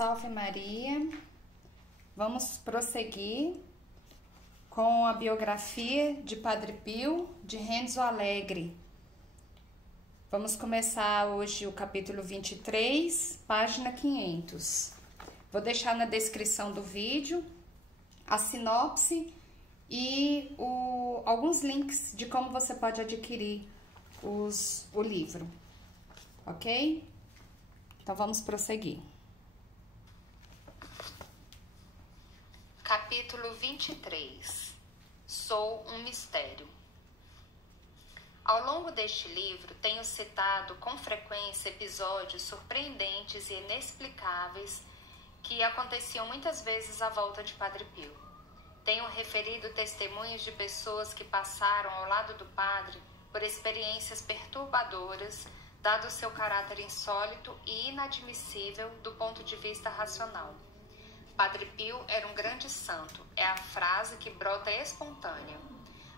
Salve Maria. Vamos prosseguir com a biografia de Padre Pio de Renzo Alegre. Vamos começar hoje o capítulo 23, página 500. Vou deixar na descrição do vídeo a sinopse e alguns links de como você pode adquirir o livro, ok? Então vamos prosseguir. Capítulo 23. Sou um mistério. Ao longo deste livro, tenho citado com frequência episódios surpreendentes e inexplicáveis que aconteciam muitas vezes à volta de Padre Pio. Tenho referido testemunhos de pessoas que passaram ao lado do padre por experiências perturbadoras, dado seu caráter insólito e inadmissível do ponto de vista racional. Padre Pio era um grande santo, é a frase que brota espontânea.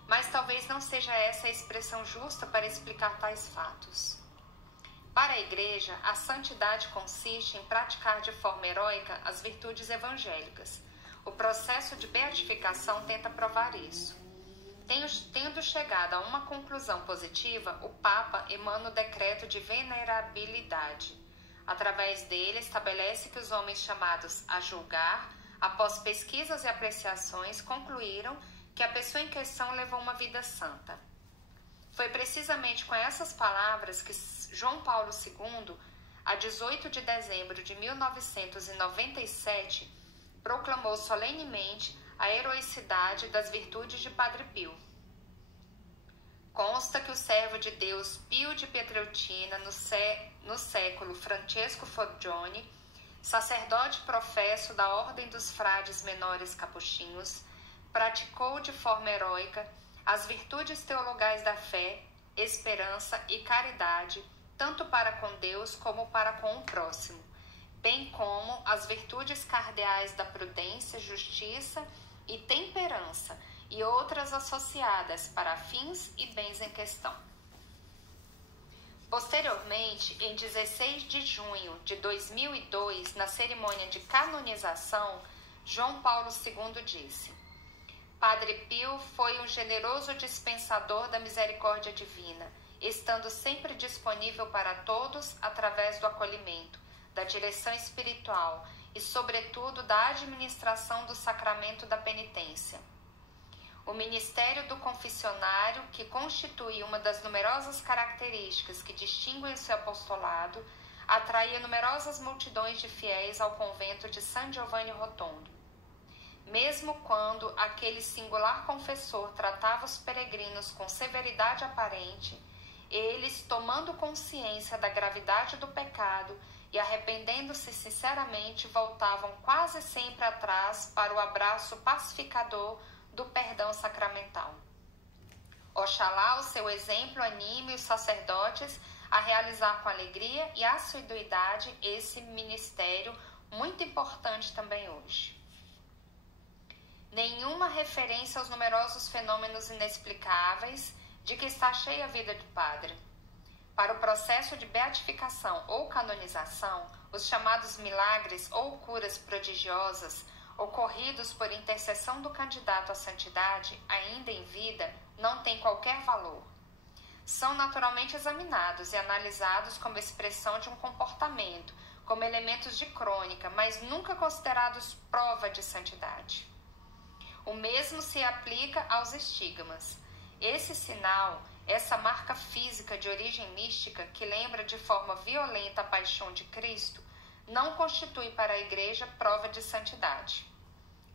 Mas talvez não seja essa a expressão justa para explicar tais fatos. Para a Igreja, a santidade consiste em praticar de forma heróica as virtudes evangélicas. O processo de beatificação tenta provar isso. Tendo chegado a uma conclusão positiva, o Papa emana o decreto de venerabilidade. Através dele, estabelece que os homens chamados a julgar, após pesquisas e apreciações, concluíram que a pessoa em questão levou uma vida santa. Foi precisamente com essas palavras que João Paulo II, a 18 de dezembro de 1997, proclamou solenemente a heroicidade das virtudes de Padre Pio. Consta que o servo de Deus Pio de Pietrelcina, no século Francesco Forgione, sacerdote professo da Ordem dos Frades Menores Capuchinhos, praticou de forma heróica as virtudes teologais da fé, esperança e caridade, tanto para com Deus como para com o próximo, bem como as virtudes cardeais da prudência, justiça e temperança, e outras associadas para fins e bens em questão. Posteriormente, em 16 de junho de 2002, na cerimônia de canonização, João Paulo II disse: Padre Pio foi um generoso dispensador da misericórdia divina, estando sempre disponível para todos através do acolhimento, da direção espiritual e, sobretudo, da administração do sacramento da penitência. O ministério do confessionário, que constitui uma das numerosas características que distinguem o seu apostolado, atraía numerosas multidões de fiéis ao convento de San Giovanni Rotondo. Mesmo quando aquele singular confessor tratava os peregrinos com severidade aparente, eles, tomando consciência da gravidade do pecado e arrependendo-se sinceramente, voltavam quase sempre atrás para o abraço pacificador do perdão sacramental. Oxalá o seu exemplo anime os sacerdotes a realizar com alegria e assiduidade esse ministério muito importante também hoje. Nenhuma referência aos numerosos fenômenos inexplicáveis de que está cheia a vida do padre. Para o processo de beatificação ou canonização, os chamados milagres ou curas prodigiosas ocorridos por intercessão do candidato à santidade, ainda em vida, não têm qualquer valor. São naturalmente examinados e analisados como expressão de um comportamento, como elementos de crônica, mas nunca considerados prova de santidade. O mesmo se aplica aos estigmas. Esse sinal, essa marca física de origem mística que lembra de forma violenta a paixão de Cristo, não constitui para a Igreja prova de santidade.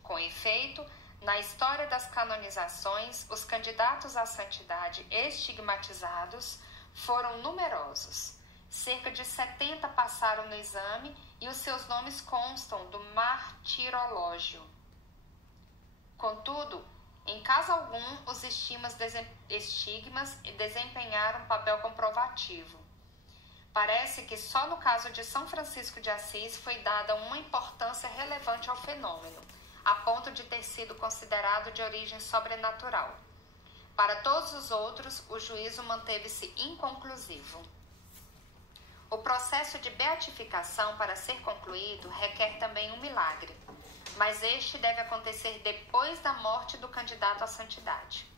Com efeito, na história das canonizações, os candidatos à santidade estigmatizados foram numerosos. Cerca de 70 passaram no exame e os seus nomes constam do martirológio. Contudo, em caso algum, os estigmas desempenharam papel comprovativo. Parece que só no caso de São Francisco de Assis foi dada uma importância relevante ao fenômeno, a ponto de ter sido considerado de origem sobrenatural. Para todos os outros, o juízo manteve-se inconclusivo. O processo de beatificação, para ser concluído, requer também um milagre, mas este deve acontecer depois da morte do candidato à santidade.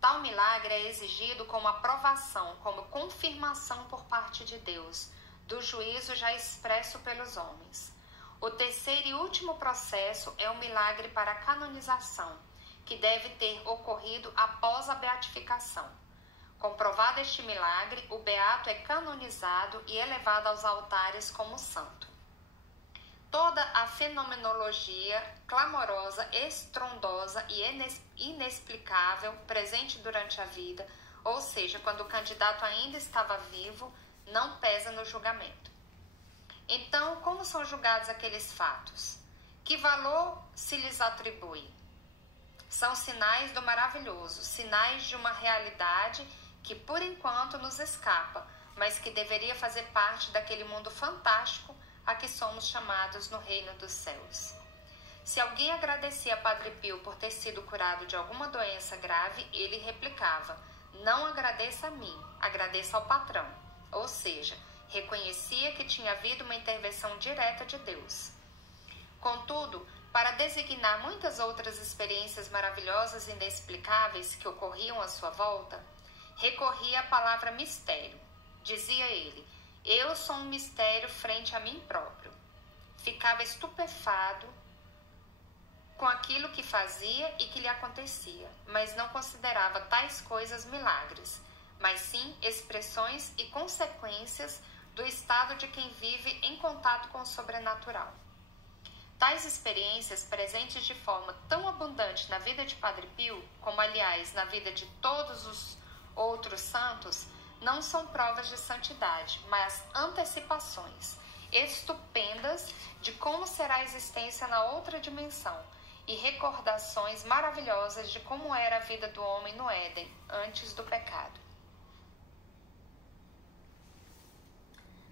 Tal milagre é exigido como aprovação, como confirmação por parte de Deus, do juízo já expresso pelos homens. O terceiro e último processo é o milagre para a canonização, que deve ter ocorrido após a beatificação. Comprovado este milagre, o beato é canonizado e elevado aos altares como santo. Toda a fenomenologia clamorosa, estrondosa e inexplicável presente durante a vida, ou seja, quando o candidato ainda estava vivo, não pesa no julgamento. Então, como são julgados aqueles fatos? Que valor se lhes atribui? São sinais do maravilhoso, sinais de uma realidade que por enquanto nos escapa, mas que deveria fazer parte daquele mundo fantástico a que somos chamados no reino dos céus. Se alguém agradecia a Padre Pio por ter sido curado de alguma doença grave, ele replicava: não agradeça a mim, agradeça ao patrão. Ou seja, reconhecia que tinha havido uma intervenção direta de Deus. Contudo, para designar muitas outras experiências maravilhosas e inexplicáveis que ocorriam à sua volta, recorria à palavra mistério. Dizia ele: eu sou um mistério frente a mim próprio. Ficava estupefado com aquilo que fazia e que lhe acontecia, mas não considerava tais coisas milagres, mas sim expressões e consequências do estado de quem vive em contato com o sobrenatural. Tais experiências, presentes de forma tão abundante na vida de Padre Pio, como aliás na vida de todos os outros santos, não são provas de santidade, mas antecipações estupendas de como será a existência na outra dimensão e recordações maravilhosas de como era a vida do homem no Éden, antes do pecado.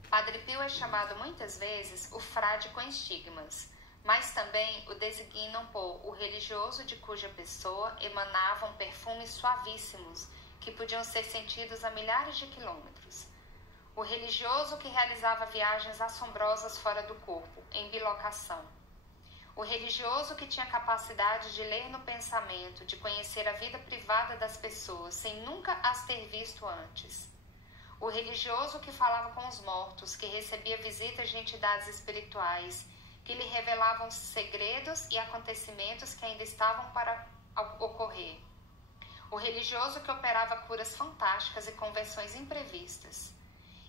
Padre Pio é chamado muitas vezes o frade com estigmas, mas também o designam por o religioso de cuja pessoa emanavam perfumes suavíssimos que podiam ser sentidos a milhares de quilômetros. O religioso que realizava viagens assombrosas fora do corpo, em bilocação. O religioso que tinha capacidade de ler no pensamento, de conhecer a vida privada das pessoas sem nunca as ter visto antes. O religioso que falava com os mortos, que recebia visitas de entidades espirituais, que lhe revelavam segredos e acontecimentos que ainda estavam para ocorrer. O religioso que operava curas fantásticas e conversões imprevistas,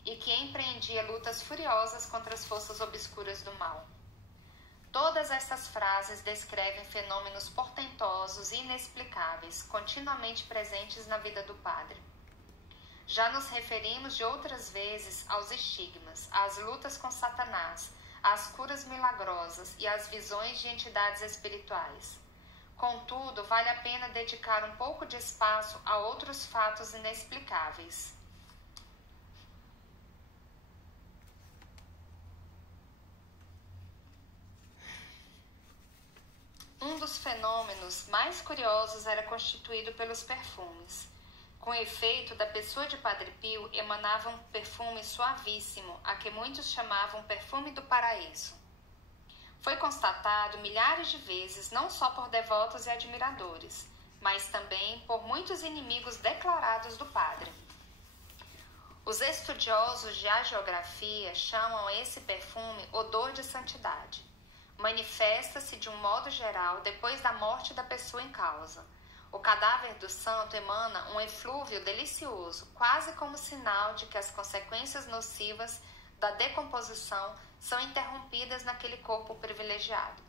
e que empreendia lutas furiosas contra as forças obscuras do mal. Todas essas frases descrevem fenômenos portentosos e inexplicáveis, continuamente presentes na vida do padre. Já nos referimos de outras vezes aos estigmas, às lutas com Satanás, às curas milagrosas e às visões de entidades espirituais. Contudo, vale a pena dedicar um pouco de espaço a outros fatos inexplicáveis. Um dos fenômenos mais curiosos era constituído pelos perfumes. Com efeito, da pessoa de Padre Pio emanava um perfume suavíssimo, a que muitos chamavam perfume do paraíso. Foi constatado milhares de vezes, não só por devotos e admiradores, mas também por muitos inimigos declarados do padre. Os estudiosos de hagiografia chamam esse perfume odor de santidade. Manifesta-se de um modo geral depois da morte da pessoa em causa. O cadáver do santo emana um eflúvio delicioso, quase como sinal de que as consequências nocivas da decomposição são interrompidas naquele corpo privilegiado.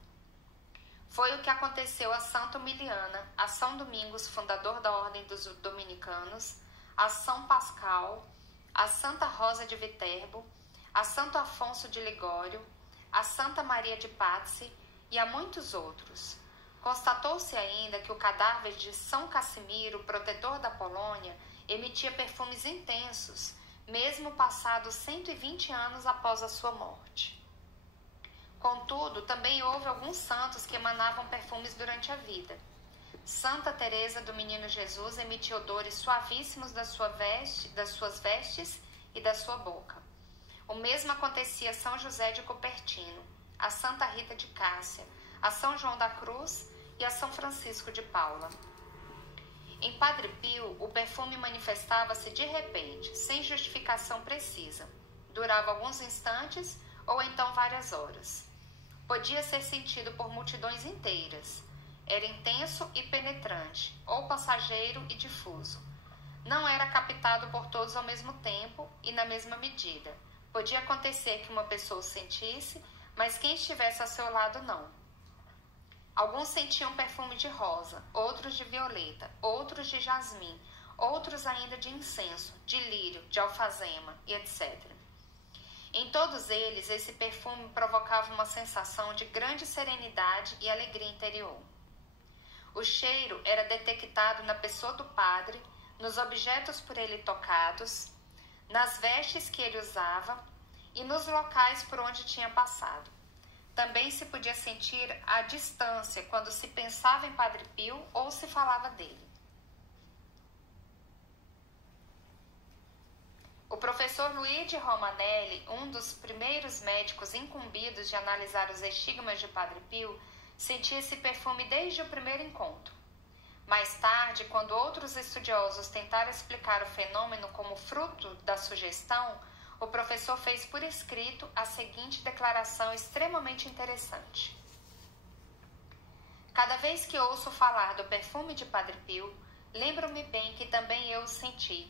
Foi o que aconteceu a Santa Humiliana, a São Domingos, fundador da Ordem dos Dominicanos, a São Pascal, a Santa Rosa de Viterbo, a Santo Afonso de Ligório, a Santa Maria de Pazzi e a muitos outros. Constatou-se ainda que o cadáver de São Cassimiro, protetor da Polônia, emitia perfumes intensos, mesmo passados 120 anos após a sua morte. Contudo, também houve alguns santos que emanavam perfumes durante a vida. Santa Teresa do Menino Jesus emitia odores suavíssimos das suas vestes e da sua boca. O mesmo acontecia a São José de Cupertino, a Santa Rita de Cássia, a São João da Cruz e a São Francisco de Paula. Em Padre Pio, o perfume manifestava-se de repente, sem justificação precisa. Durava alguns instantes ou então várias horas. Podia ser sentido por multidões inteiras. Era intenso e penetrante, ou passageiro e difuso. Não era captado por todos ao mesmo tempo e na mesma medida. Podia acontecer que uma pessoa o sentisse, mas quem estivesse ao seu lado não. Alguns sentiam perfume de rosa, outros de violeta, outros de jasmim, outros ainda de incenso, de lírio, de alfazema e etc. Em todos eles, esse perfume provocava uma sensação de grande serenidade e alegria interior. O cheiro era detectado na pessoa do padre, nos objetos por ele tocados, nas vestes que ele usava e nos locais por onde tinha passado. Também se podia sentir a distância quando se pensava em Padre Pio ou se falava dele. O professor Luigi Romanelli, um dos primeiros médicos incumbidos de analisar os estigmas de Padre Pio, sentia esse perfume desde o primeiro encontro. Mais tarde, quando outros estudiosos tentaram explicar o fenômeno como fruto da sugestão, o professor fez por escrito a seguinte declaração extremamente interessante. Cada vez que ouço falar do perfume de Padre Pio, lembro-me bem que também eu o senti.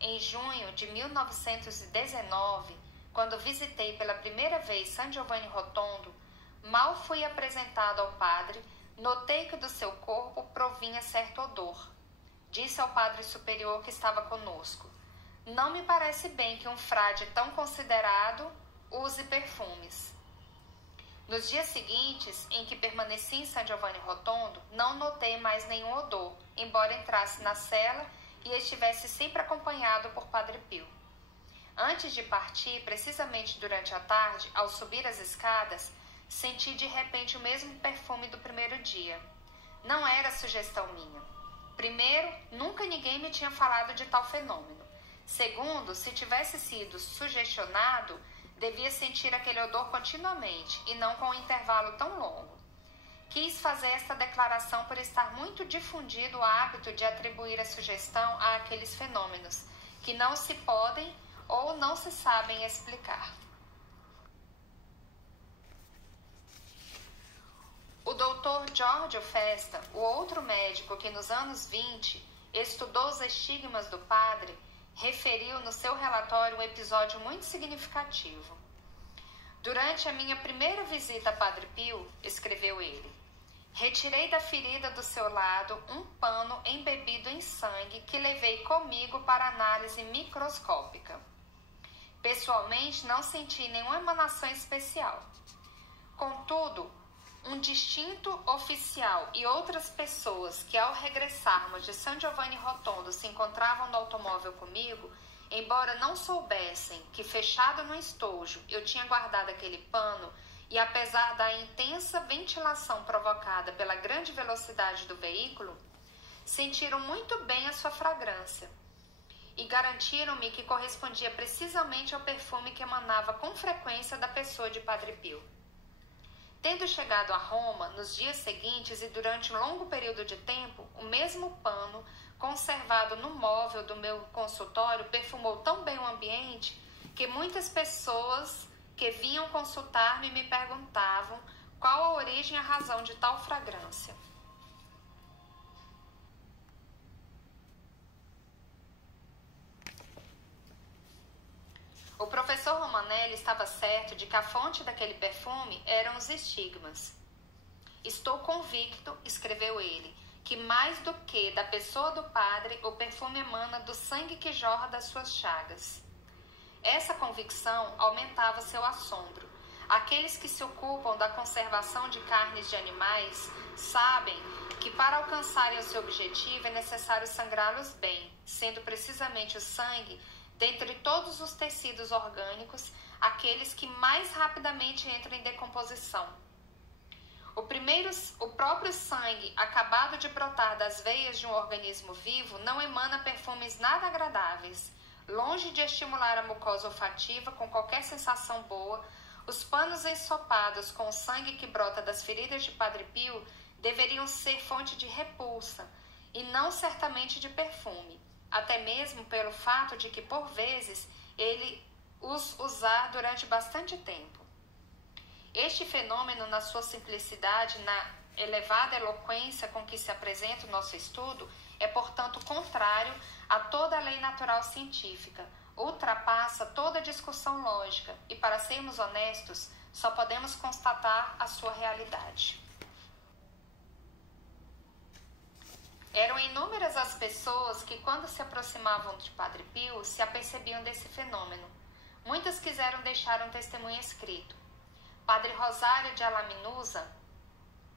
Em junho de 1919, quando visitei pela primeira vez San Giovanni Rotondo, mal fui apresentado ao padre, notei que do seu corpo provinha certo odor. Disse ao padre superior que estava conosco: não me parece bem que um frade tão considerado use perfumes. Nos dias seguintes, em que permaneci em San Giovanni Rotondo, não notei mais nenhum odor, embora entrasse na cela e estivesse sempre acompanhado por Padre Pio. Antes de partir, precisamente durante a tarde, ao subir as escadas, senti de repente o mesmo perfume do primeiro dia. Não era sugestão minha. Primeiro, nunca ninguém me tinha falado de tal fenômeno. Segundo, se tivesse sido sugestionado, devia sentir aquele odor continuamente e não com um intervalo tão longo. Quis fazer esta declaração por estar muito difundido o hábito de atribuir a sugestão a aqueles fenômenos que não se podem ou não se sabem explicar. O doutor Giorgio Festa, o outro médico que nos anos 20 estudou os estigmas do padre, referiu no seu relatório um episódio muito significativo. Durante a minha primeira visita a Padre Pio, escreveu ele, retirei da ferida do seu lado um pano embebido em sangue que levei comigo para análise microscópica. Pessoalmente, não senti nenhuma emanação especial. Contudo, um distinto oficial e outras pessoas que, ao regressarmos de San Giovanni Rotondo, se encontravam no automóvel comigo, embora não soubessem que, fechado no estojo, eu tinha guardado aquele pano, e apesar da intensa ventilação provocada pela grande velocidade do veículo, sentiram muito bem a sua fragrância e garantiram-me que correspondia precisamente ao perfume que emanava com frequência da pessoa de Padre Pio. Tendo chegado a Roma, nos dias seguintes e durante um longo período de tempo, o mesmo pano, conservado no móvel do meu consultório, perfumou tão bem o ambiente que muitas pessoas que vinham consultar-me me perguntavam qual a origem e a razão de tal fragrância. O professor Romanelli estava certo de que a fonte daquele perfume eram os estigmas. Estou convicto, escreveu ele, que mais do que da pessoa do padre, o perfume emana do sangue que jorra das suas chagas. Essa convicção aumentava seu assombro. Aqueles que se ocupam da conservação de carnes de animais sabem que para alcançarem o seu objetivo é necessário sangrá-los bem, sendo precisamente o sangue, dentre todos os tecidos orgânicos, aqueles que mais rapidamente entram em decomposição. O próprio sangue, acabado de brotar das veias de um organismo vivo, não emana perfumes nada agradáveis. Longe de estimular a mucosa olfativa com qualquer sensação boa, os panos ensopados com o sangue que brota das feridas de Padre Pio deveriam ser fonte de repulsa e não certamente de perfume, até mesmo pelo fato de que, por vezes, ele os usar durante bastante tempo. Este fenômeno, na sua simplicidade, na elevada eloquência com que se apresenta o nosso estudo, é, portanto, contrário a toda a lei natural científica, ultrapassa toda discussão lógica e, para sermos honestos, só podemos constatar a sua realidade. Eram inúmeras as pessoas que, quando se aproximavam de Padre Pio, se apercebiam desse fenômeno. Muitas quiseram deixar um testemunho escrito. Padre Rosário de Alaminuza,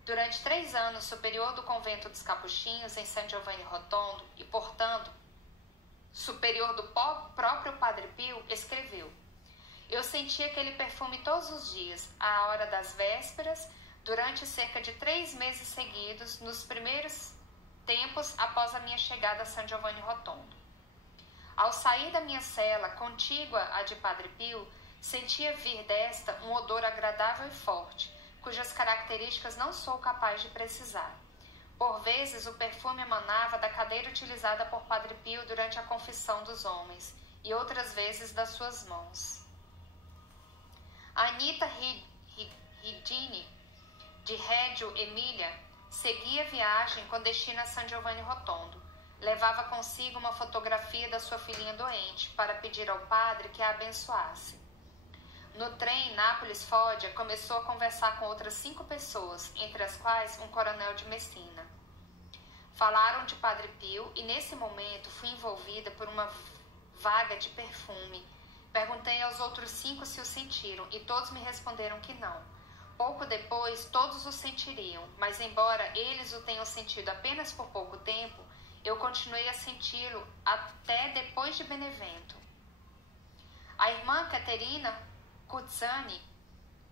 durante 3 anos superior do convento dos Capuchinhos em San Giovanni Rotondo e, portanto, superior do próprio Padre Pio, escreveu: eu senti aquele perfume todos os dias, à hora das vésperas, durante cerca de 3 meses seguidos, nos primeiros tempos após a minha chegada a San Giovanni Rotondo. Ao sair da minha cela, contígua à de Padre Pio, sentia vir desta um odor agradável e forte, cujas características não sou capaz de precisar. Por vezes, o perfume emanava da cadeira utilizada por Padre Pio durante a confissão dos homens, e outras vezes das suas mãos. Anita Hidini, de Reggio Emília, seguia a viagem com destino a San Giovanni Rotondo. Levava consigo uma fotografia da sua filhinha doente para pedir ao padre que a abençoasse. No trem Nápoles-Foggia, começou a conversar com outras 5 pessoas, entre as quais um coronel de Messina. Falaram de Padre Pio e, nesse momento, fui envolvida por uma vaga de perfume. Perguntei aos outros 5 se o sentiram e todos me responderam que não. Pouco depois, todos o sentiriam, mas embora eles o tenham sentido apenas por pouco tempo, eu continuei a senti-lo até depois de Benevento. A irmã Caterina Cuzzani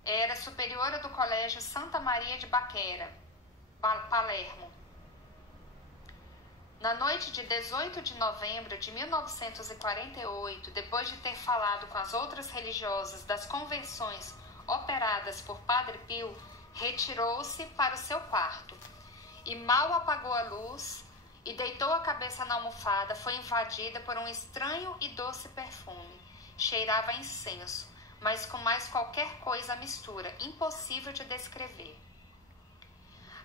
era superiora do colégio Santa Maria de Baquera, Palermo. Na noite de 18 de novembro de 1948, depois de ter falado com as outras religiosas das conversões operadas por Padre Pio, retirou-se para o seu quarto e mal apagou a luz e deitou a cabeça na almofada, foi invadida por um estranho e doce perfume. Cheirava a incenso, mas com mais qualquer coisa à mistura, impossível de descrever.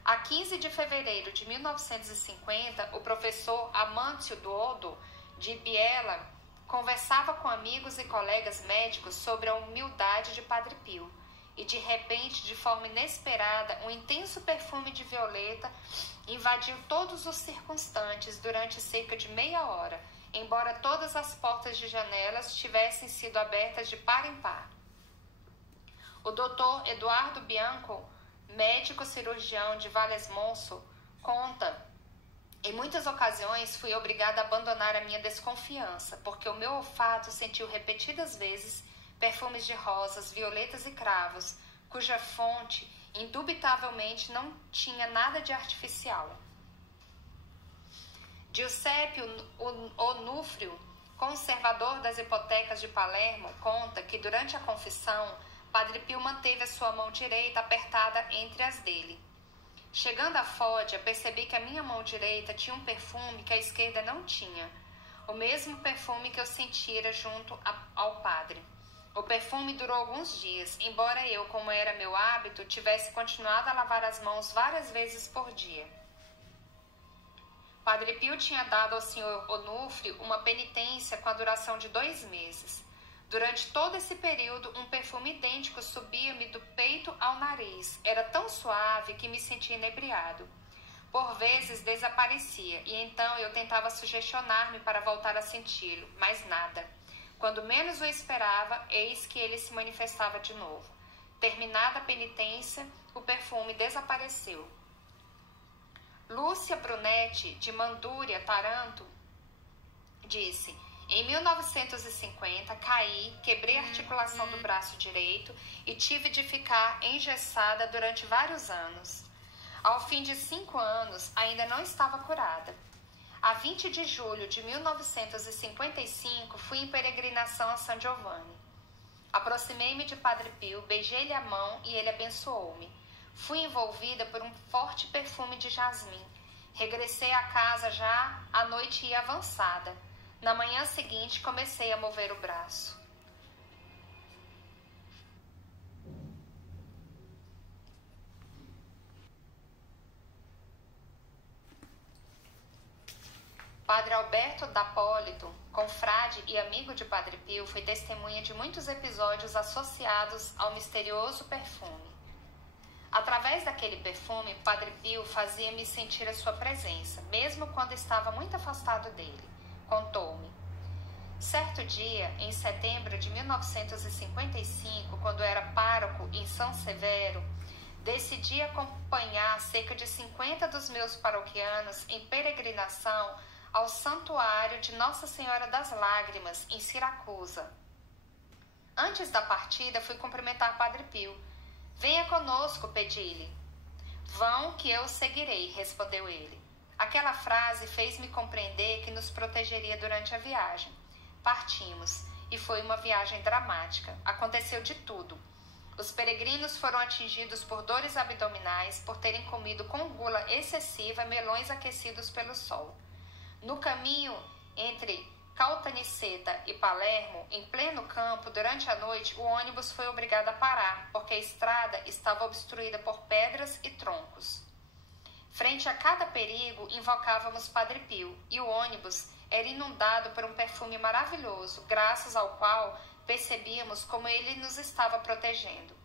A 15 de fevereiro de 1950, o professor Amâncio Duodo, de Biella, conversava com amigos e colegas médicos sobre a humildade de Padre Pio, e de repente, de forma inesperada, um intenso perfume de violeta invadiu todos os circunstantes durante cerca de meia hora, embora todas as portas de janelas tivessem sido abertas de par em par. O Dr. Eduardo Bianco, médico cirurgião de Valesmonso, conta: em muitas ocasiões fui obrigada a abandonar a minha desconfiança, porque o meu olfato sentiu repetidas vezes perfumes de rosas, violetas e cravos, cuja fonte indubitavelmente não tinha nada de artificial. Giuseppe Onufrio, conservador das hipotecas de Palermo, conta que durante a confissão, Padre Pio manteve a sua mão direita apertada entre as dele. Chegando à Foggia, percebi que a minha mão direita tinha um perfume que a esquerda não tinha, o mesmo perfume que eu sentira junto ao padre. O perfume durou alguns dias, embora eu, como era meu hábito, tivesse continuado a lavar as mãos várias vezes por dia. Padre Pio tinha dado ao Sr. Onufrio uma penitência com a duração de 2 meses. Durante todo esse período, um perfume idêntico subia-me do peito ao nariz. Era tão suave que me sentia inebriado. Por vezes desaparecia, e então eu tentava sugestionar-me para voltar a senti-lo, mas nada. Quando menos o esperava, eis que ele se manifestava de novo. Terminada a penitência, o perfume desapareceu. Lúcia Brunetti, de Mandúria, Taranto, disse: em 1950, caí, quebrei a articulação do braço direito e tive de ficar engessada durante vários anos. Ao fim de 5 anos, ainda não estava curada. A 20 de julho de 1955, fui em peregrinação a San Giovanni. Aproximei-me de Padre Pio, beijei-lhe a mão e ele abençoou-me. Fui envolvida por um forte perfume de jasmim. Regressei à casa já, a noite ia avançada. Na manhã seguinte, comecei a mover o braço. Padre Alberto D'Appolito, confrade e amigo de Padre Pio, foi testemunha de muitos episódios associados ao misterioso perfume. Através daquele perfume, Padre Pio fazia-me sentir a sua presença, mesmo quando estava muito afastado dele. Contou-me. Certo dia, em setembro de 1955, quando era pároco em São Severo, decidi acompanhar cerca de 50 dos meus paroquianos em peregrinação ao Santuário de Nossa Senhora das Lágrimas, em Siracusa. Antes da partida, fui cumprimentar Padre Pio. Venha conosco, pedi-lhe. Vão que eu o seguirei, respondeu ele. Aquela frase fez-me compreender que nos protegeria durante a viagem. Partimos, e foi uma viagem dramática. Aconteceu de tudo. Os peregrinos foram atingidos por dores abdominais por terem comido com gula excessiva melões aquecidos pelo sol. No caminho entre Caltanissetta e Palermo, em pleno campo, durante a noite, o ônibus foi obrigado a parar, porque a estrada estava obstruída por pedras e troncos. Frente a cada perigo, invocávamos Padre Pio, e o ônibus era inundado por um perfume maravilhoso, graças ao qual percebíamos como ele nos estava protegendo.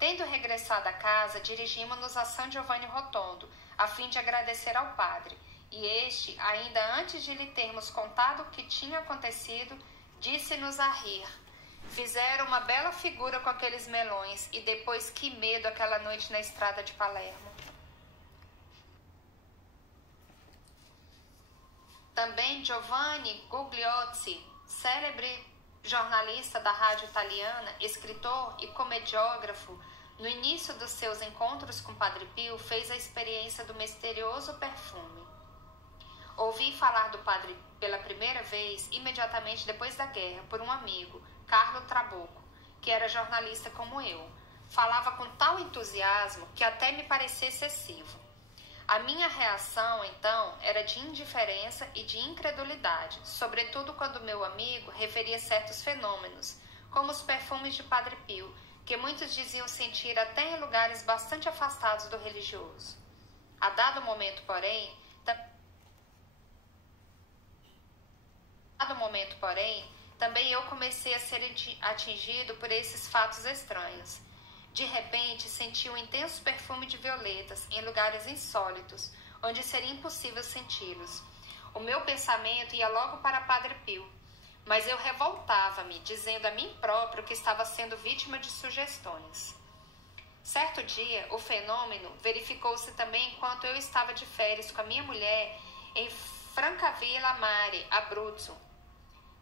Tendo regressado a casa, dirigimos-nos a San Giovanni Rotondo, a fim de agradecer ao padre, e este, ainda antes de lhe termos contado o que tinha acontecido, disse-nos a rir. Fizeram uma bela figura com aqueles melões, e depois que medo aquela noite na estrada de Palermo. Também Giovanni Gugliozzi, célebre jornalista da rádio italiana, escritor e comediógrafo, no início dos seus encontros com Padre Pio, fez a experiência do misterioso perfume. Ouvi falar do padre pela primeira vez imediatamente depois da guerra por um amigo, Carlo Trabucco, que era jornalista como eu. Falava com tal entusiasmo que até me parecia excessivo. A minha reação, então, era de indiferença e de incredulidade, sobretudo quando meu amigo referia certos fenômenos, como os perfumes de Padre Pio, que muitos diziam sentir até em lugares bastante afastados do religioso. A dado momento, porém, também eu comecei a ser atingido por esses fatos estranhos. De repente, senti um intenso perfume de violetas em lugares insólitos, onde seria impossível senti-los. O meu pensamento ia logo para Padre Pio, mas eu revoltava-me, dizendo a mim próprio que estava sendo vítima de sugestões. Certo dia, o fenômeno verificou-se também enquanto eu estava de férias com a minha mulher em Francavilla Mare, Abruzzo.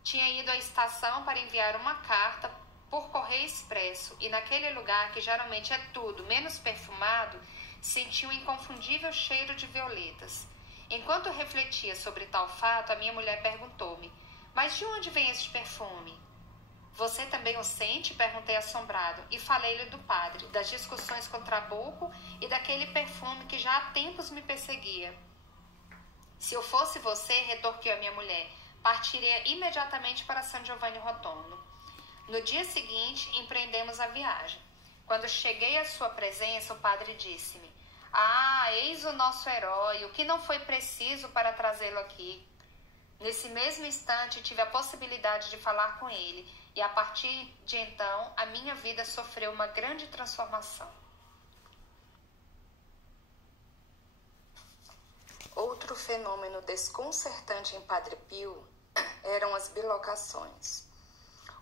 Tinha ido à estação para enviar uma carta por correio expresso, e naquele lugar, que geralmente é tudo menos perfumado, senti um inconfundível cheiro de violetas. Enquanto refletia sobre tal fato, a minha mulher perguntou-me: "Mas de onde vem este perfume?" "Você também o sente?" perguntei assombrado, e falei-lhe do padre, das discussões com Trabucco e daquele perfume que já há tempos me perseguia. "Se eu fosse você", retorquiu a minha mulher, "partiria imediatamente para San Giovanni Rotondo." No dia seguinte, empreendemos a viagem. Quando cheguei à sua presença, o padre disse-me: "Ah, eis o nosso herói, o que não foi preciso para trazê-lo aqui." Nesse mesmo instante, tive a possibilidade de falar com ele, e a partir de então, a minha vida sofreu uma grande transformação. Outro fenômeno desconcertante em Padre Pio eram as bilocações.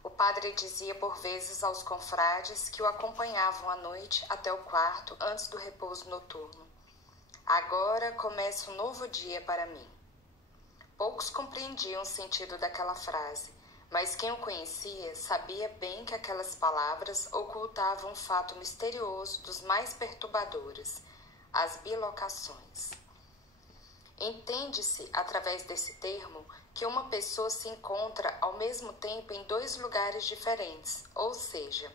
O padre dizia por vezes aos confrades que o acompanhavam à noite até o quarto antes do repouso noturno: "Agora começa um novo dia para mim." Poucos compreendiam o sentido daquela frase, mas quem o conhecia sabia bem que aquelas palavras ocultavam um fato misterioso dos mais perturbadores: as bilocações. Entende-se, através desse termo, que uma pessoa se encontra ao mesmo tempo em dois lugares diferentes, ou seja,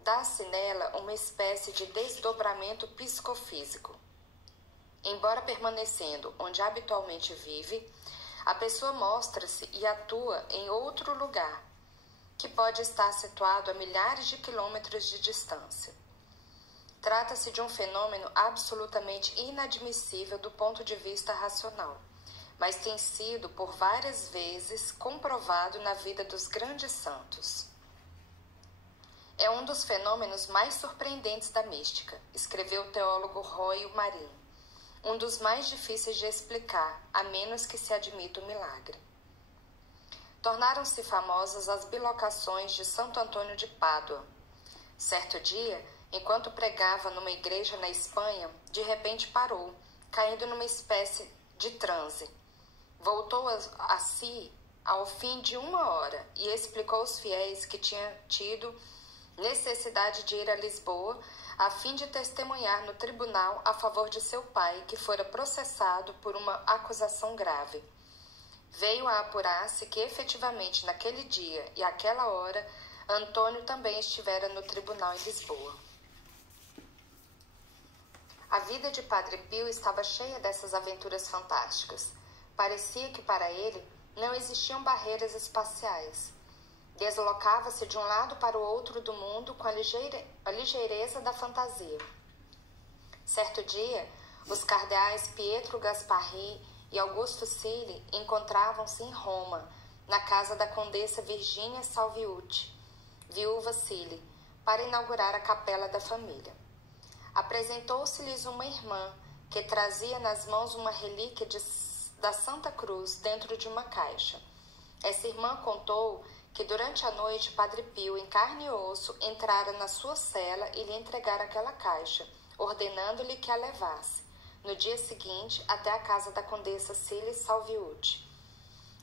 dá-se nela uma espécie de desdobramento psicofísico. Embora permanecendo onde habitualmente vive, a pessoa mostra-se e atua em outro lugar, que pode estar situado a milhares de quilômetros de distância. Trata-se de um fenômeno absolutamente inadmissível do ponto de vista racional, mas tem sido por várias vezes comprovado na vida dos grandes santos. É um dos fenômenos mais surpreendentes da mística, escreveu o teólogo Roy Marin, um dos mais difíceis de explicar, a menos que se admita o milagre. Tornaram-se famosas as bilocações de Santo Antônio de Pádua. Certo dia, enquanto pregava numa igreja na Espanha, de repente parou, caindo numa espécie de transe. Voltou a si ao fim de 1 hora e explicou aos fiéis que tinha tido necessidade de ir a Lisboa a fim de testemunhar no tribunal a favor de seu pai, que fora processado por uma acusação grave. Veio a apurar-se que efetivamente naquele dia e àquela hora Antônio também estivera no tribunal em Lisboa. A vida de Padre Pio estava cheia dessas aventuras fantásticas. Parecia que para ele não existiam barreiras espaciais. Deslocava-se de um lado para o outro do mundo com a ligeireza da fantasia. Certo dia, os cardeais Pietro Gasparri e Augusto Cili encontravam-se em Roma, na casa da condessa Virginia Salviuti, viúva Cili, para inaugurar a capela da família. Apresentou-se-lhes uma irmã, que trazia nas mãos uma relíquia da Santa Cruz dentro de uma caixa. Essa irmã contou que durante a noite Padre Pio, em carne e osso, entrara na sua cela e lhe entregara aquela caixa, ordenando-lhe que a levasse, no dia seguinte, até a casa da condessa Cili Salviuti.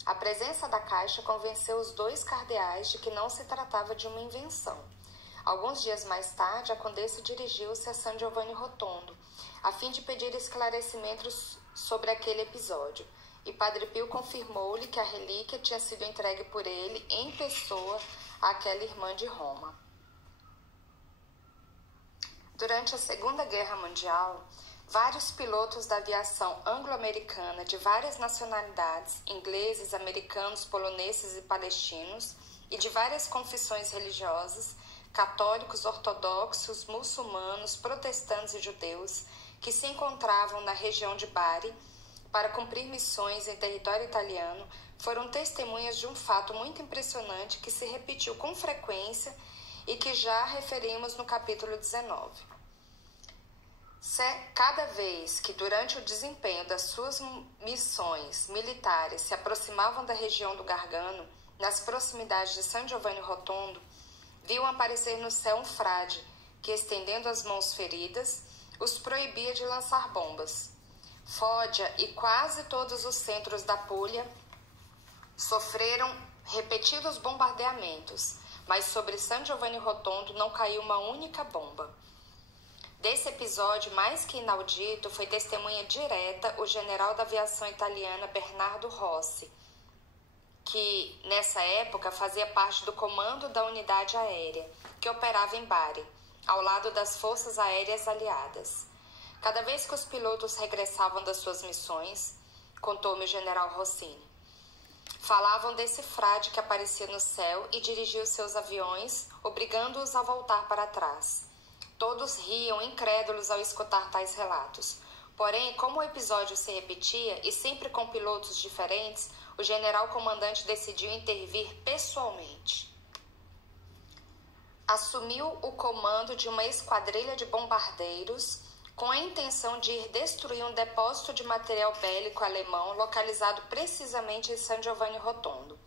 A presença da caixa convenceu os 2 cardeais de que não se tratava de uma invenção. Alguns dias mais tarde, a condessa dirigiu-se a San Giovanni Rotondo, a fim de pedir esclarecimentos sobre aquele episódio, e Padre Pio confirmou-lhe que a relíquia tinha sido entregue por ele em pessoa àquela irmã de Roma. Durante a Segunda Guerra Mundial, vários pilotos da aviação anglo-americana de várias nacionalidades, ingleses, americanos, poloneses e palestinos, e de várias confissões religiosas, católicos, ortodoxos, muçulmanos, protestantes e judeus, que se encontravam na região de Bari para cumprir missões em território italiano, foram testemunhas de um fato muito impressionante que se repetiu com frequência e que já referimos no capítulo 19. Cada vez que, durante o desempenho das suas missões militares, se aproximavam da região do Gargano, nas proximidades de San Giovanni Rotondo, viam aparecer no céu um frade que, estendendo as mãos feridas, os proibia de lançar bombas. Foggia e quase todos os centros da Puglia sofreram repetidos bombardeamentos, mas sobre San Giovanni Rotondo não caiu uma única bomba. Desse episódio mais que inaudito foi testemunha direta o general da aviação italiana Bernardo Rossi, que nessa época fazia parte do comando da unidade aérea, que operava em Bari, ao lado das forças aéreas aliadas. Cada vez que os pilotos regressavam das suas missões, contou-me o general Rossini, falavam desse frade que aparecia no céu e dirigia os seus aviões, obrigando-os a voltar para trás. Todos riam, incrédulos ao escutar tais relatos. Porém, como o episódio se repetia, e sempre com pilotos diferentes, o general comandante decidiu intervir pessoalmente. Assumiu o comando de uma esquadrilha de bombardeiros com a intenção de ir destruir um depósito de material bélico alemão localizado precisamente em San Giovanni Rotondo.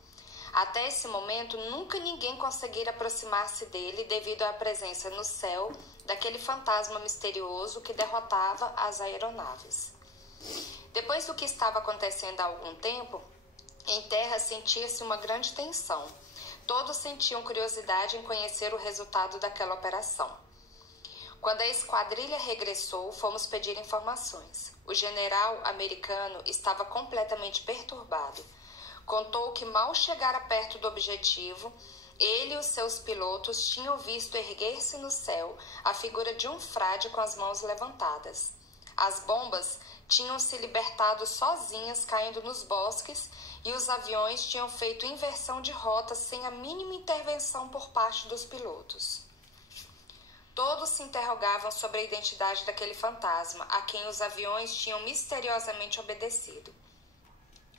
Até esse momento, nunca ninguém conseguira aproximar-se dele devido à presença no céu daquele fantasma misterioso que derrotava as aeronaves. Depois do que estava acontecendo há algum tempo, em terra sentia-se uma grande tensão. Todos sentiam curiosidade em conhecer o resultado daquela operação. Quando a esquadrilha regressou, fomos pedir informações. O general americano estava completamente perturbado. Contou que mal chegara perto do objetivo, ele e os seus pilotos tinham visto erguer-se no céu a figura de um frade com as mãos levantadas. As bombas tinham se libertado sozinhas caindo nos bosques e os aviões tinham feito inversão de rota sem a mínima intervenção por parte dos pilotos. Todos se interrogavam sobre a identidade daquele fantasma, a quem os aviões tinham misteriosamente obedecido.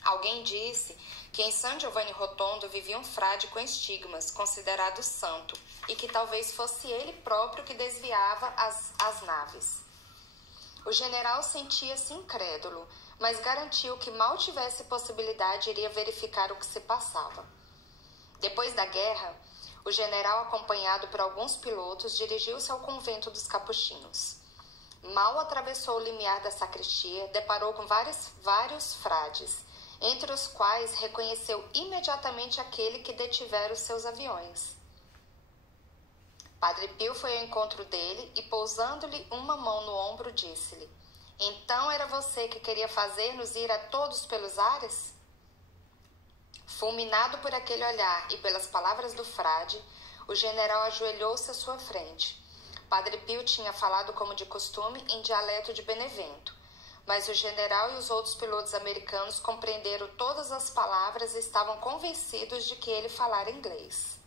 Alguém disse que em San Giovanni Rotondo vivia um frade com estigmas, considerado santo, e que talvez fosse ele próprio que desviava as naves. O general sentia-se incrédulo, mas garantiu que mal tivesse possibilidade iria verificar o que se passava. Depois da guerra, o general, acompanhado por alguns pilotos, dirigiu-se ao convento dos capuchinhos. Mal atravessou o limiar da sacristia, deparou com vários frades, entre os quais reconheceu imediatamente aquele que detivera os seus aviões. Padre Pio foi ao encontro dele e, pousando-lhe uma mão no ombro, disse-lhe: então era você que queria fazer-nos ir a todos pelos ares? Fulminado por aquele olhar e pelas palavras do frade, o general ajoelhou-se à sua frente. Padre Pio tinha falado como de costume em dialeto de Benevento, mas o general e os outros pilotos americanos compreenderam todas as palavras e estavam convencidos de que ele falara inglês.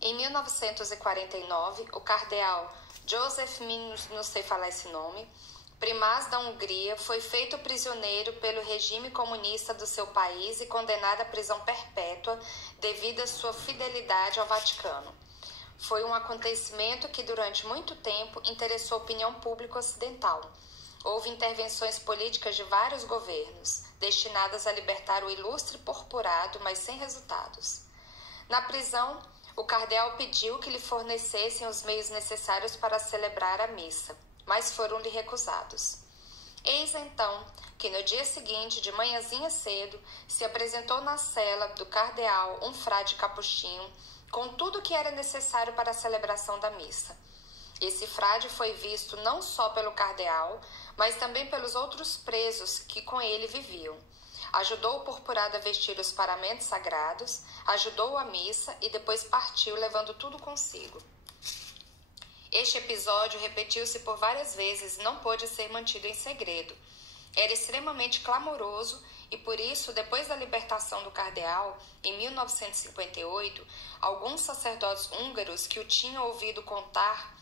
Em 1949, o cardeal Joseph não sei falar esse nome, primaz da Hungria, foi feito prisioneiro pelo regime comunista do seu país e condenado à prisão perpétua devido à sua fidelidade ao Vaticano. Foi um acontecimento que durante muito tempo interessou a opinião pública ocidental. Houve intervenções políticas de vários governos, destinadas a libertar o ilustre purpurado, mas sem resultados. Na prisão, o cardeal pediu que lhe fornecessem os meios necessários para celebrar a missa, mas foram-lhe recusados. Eis então que no dia seguinte, de manhãzinha cedo, se apresentou na cela do cardeal um frade capuchinho, com tudo o que era necessário para a celebração da missa. Esse frade foi visto não só pelo cardeal, mas também pelos outros presos que com ele viviam. Ajudou o purpurado a vestir os paramentos sagrados, ajudou a missa e depois partiu levando tudo consigo. Este episódio repetiu-se por várias vezes e não pôde ser mantido em segredo. Era extremamente clamoroso e por isso, depois da libertação do cardeal, em 1958, alguns sacerdotes húngaros que o tinham ouvido contar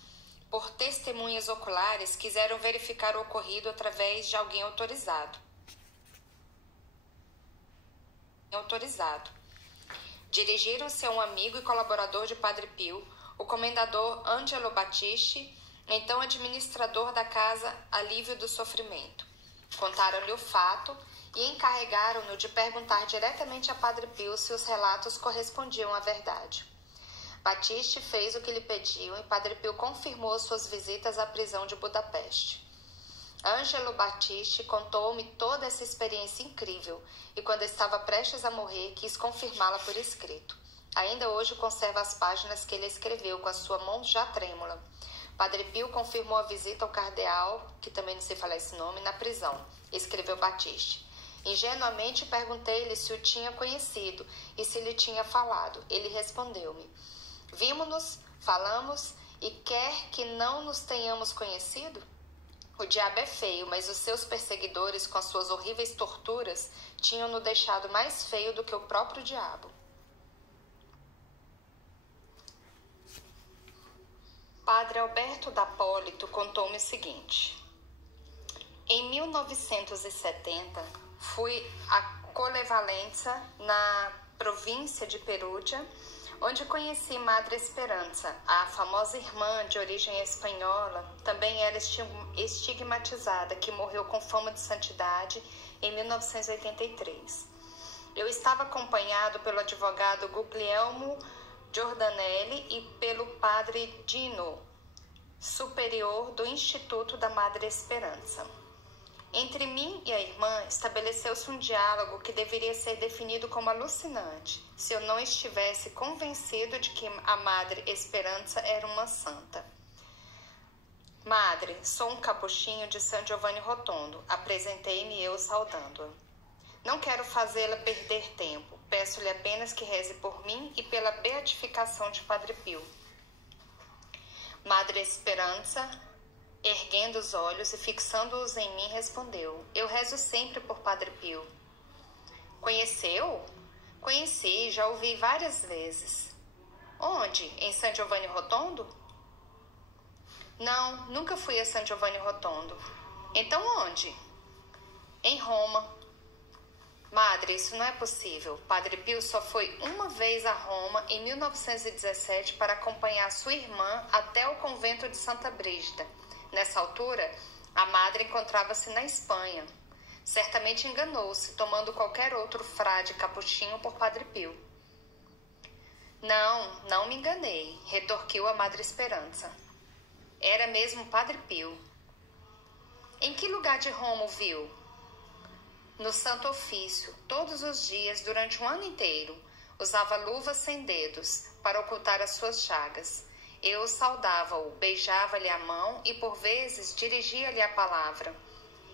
por testemunhas oculares quiseram verificar o ocorrido através de alguém autorizado. Dirigiram-se a um amigo e colaborador de Padre Pio, o comendador Angelo Battisti, então administrador da Casa Alívio do Sofrimento. Contaram-lhe o fato e encarregaram-no de perguntar diretamente a Padre Pio se os relatos correspondiam à verdade. Battisti fez o que lhe pediam e Padre Pio confirmou suas visitas à prisão de Budapeste. Angelo Battisti contou-me toda essa experiência incrível e, quando estava prestes a morrer, quis confirmá-la por escrito. Ainda hoje conservo as páginas que ele escreveu com a sua mão já trêmula. Padre Pio confirmou a visita ao cardeal, que também não sei falar esse nome, na prisão, escreveu Battisti. Ingenuamente perguntei-lhe se o tinha conhecido e se lhe tinha falado. Ele respondeu-me: vimos-nos, falamos e quer que não nos tenhamos conhecido? O diabo é feio, mas os seus perseguidores, com as suas horríveis torturas, tinham-no deixado mais feio do que o próprio diabo. Padre Alberto d'Apólito contou-me o seguinte: em 1970, fui a Collevalenza, na província de Perugia, onde conheci Madre Esperança, a famosa irmã de origem espanhola, também era estigmatizada, que morreu com fama de santidade em 1983. Eu estava acompanhado pelo advogado Guglielmo Giordanelli e pelo padre Dino, superior do Instituto da Madre Esperança. Entre mim e a irmã estabeleceu-se um diálogo que deveria ser definido como alucinante, se eu não estivesse convencido de que a Madre Esperança era uma santa. Madre, sou um capuchinho de San Giovanni Rotondo, apresentei-me eu saudando-a. Não quero fazê-la perder tempo, peço-lhe apenas que reze por mim e pela beatificação de Padre Pio. Madre Esperança, erguendo os olhos e fixando-os em mim, respondeu: eu rezo sempre por Padre Pio. Conheceu? Conheci, já ouvi várias vezes. Onde? Em San Giovanni Rotondo? Não, nunca fui a San Giovanni Rotondo. Então onde? Em Roma. Madre, isso não é possível. Padre Pio só foi uma vez a Roma em 1917 para acompanhar sua irmã até o convento de Santa Brígida. Nessa altura, a madre encontrava-se na Espanha. Certamente enganou-se, tomando qualquer outro frade capuchinho por Padre Pio. Não me enganei, retorquiu a Madre Esperança. Era mesmo Padre Pio. Em que lugar de Roma o viu? No Santo Ofício, todos os dias, durante um ano inteiro. Usava luvas sem dedos, para ocultar as suas chagas. Eu saudava-o, beijava-lhe a mão e, por vezes, dirigia-lhe a palavra.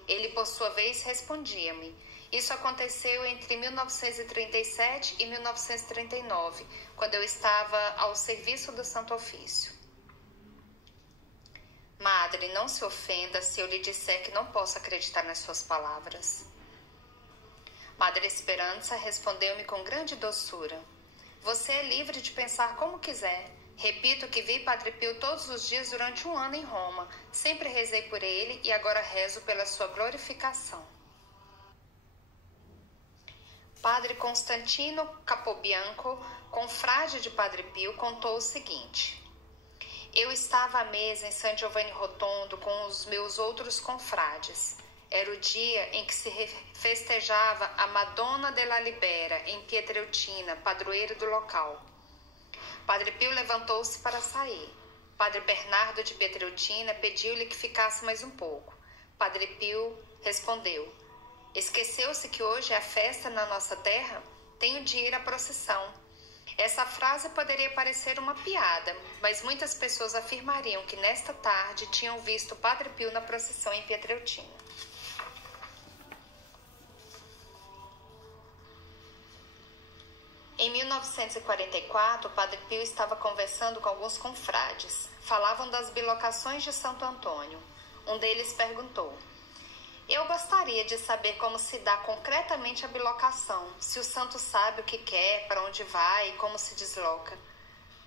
Ele, por sua vez, respondia-me. Isso aconteceu entre 1937 e 1939, quando eu estava ao serviço do Santo Ofício. Madre, não se ofenda se eu lhe disser que não posso acreditar nas suas palavras. Madre Esperança respondeu-me com grande doçura. Você é livre de pensar como quiser. Repito que vi Padre Pio todos os dias durante um ano em Roma. Sempre rezei por ele e agora rezo pela sua glorificação. Padre Constantino Capobianco, confrade de Padre Pio, contou o seguinte. Eu estava à mesa em San Giovanni Rotondo com os meus outros confrades. Era o dia em que se festejava a Madonna della Libera, em Pietreutina, padroeiro do local. Padre Pio levantou-se para sair. Padre Bernardo de Pietreutina pediu-lhe que ficasse mais um pouco. Padre Pio respondeu: esqueceu-se que hoje é a festa na nossa terra? Tenho de ir à procissão. Essa frase poderia parecer uma piada, mas muitas pessoas afirmariam que nesta tarde tinham visto Padre Pio na procissão em Pietreutina. Em 1944, Padre Pio estava conversando com alguns confrades. Falavam das bilocações de Santo Antônio. Um deles perguntou: eu gostaria de saber como se dá concretamente a bilocação, se o santo sabe o que quer, para onde vai e como se desloca.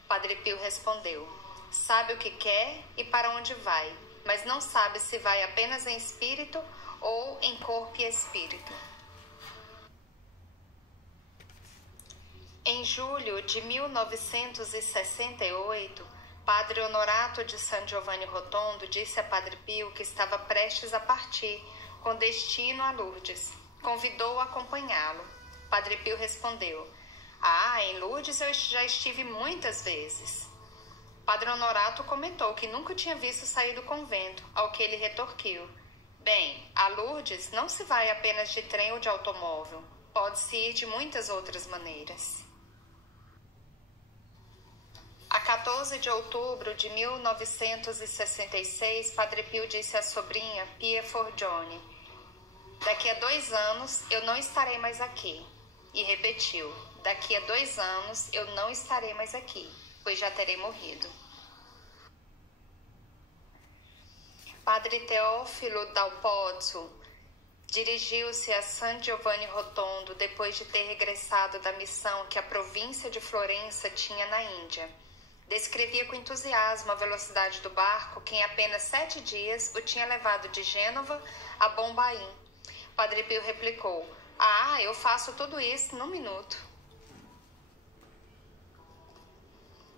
Padre Pio respondeu: sabe o que quer e para onde vai, mas não sabe se vai apenas em espírito ou em corpo e espírito. Em julho de 1968, Padre Honorato de San Giovanni Rotondo disse a Padre Pio que estava prestes a partir, com destino a Lourdes. Convidou-o a acompanhá-lo. Padre Pio respondeu: em Lourdes eu já estive muitas vezes. Padre Honorato comentou que nunca tinha visto sair do convento, ao que ele retorquiu: bem, a Lourdes não se vai apenas de trem ou de automóvel. Pode-se ir de muitas outras maneiras. A 14 de outubro de 1966, Padre Pio disse à sobrinha Pia Forgione: daqui a 2 anos eu não estarei mais aqui. E repetiu: daqui a 2 anos eu não estarei mais aqui, pois já terei morrido. Padre Teófilo Dal Pozzo dirigiu-se a San Giovanni Rotondo depois de ter regressado da missão que a província de Florença tinha na Índia. Descrevia com entusiasmo a velocidade do barco que em apenas 7 dias o tinha levado de Gênova a Bombaim. Padre Pio replicou: eu faço tudo isso num minuto.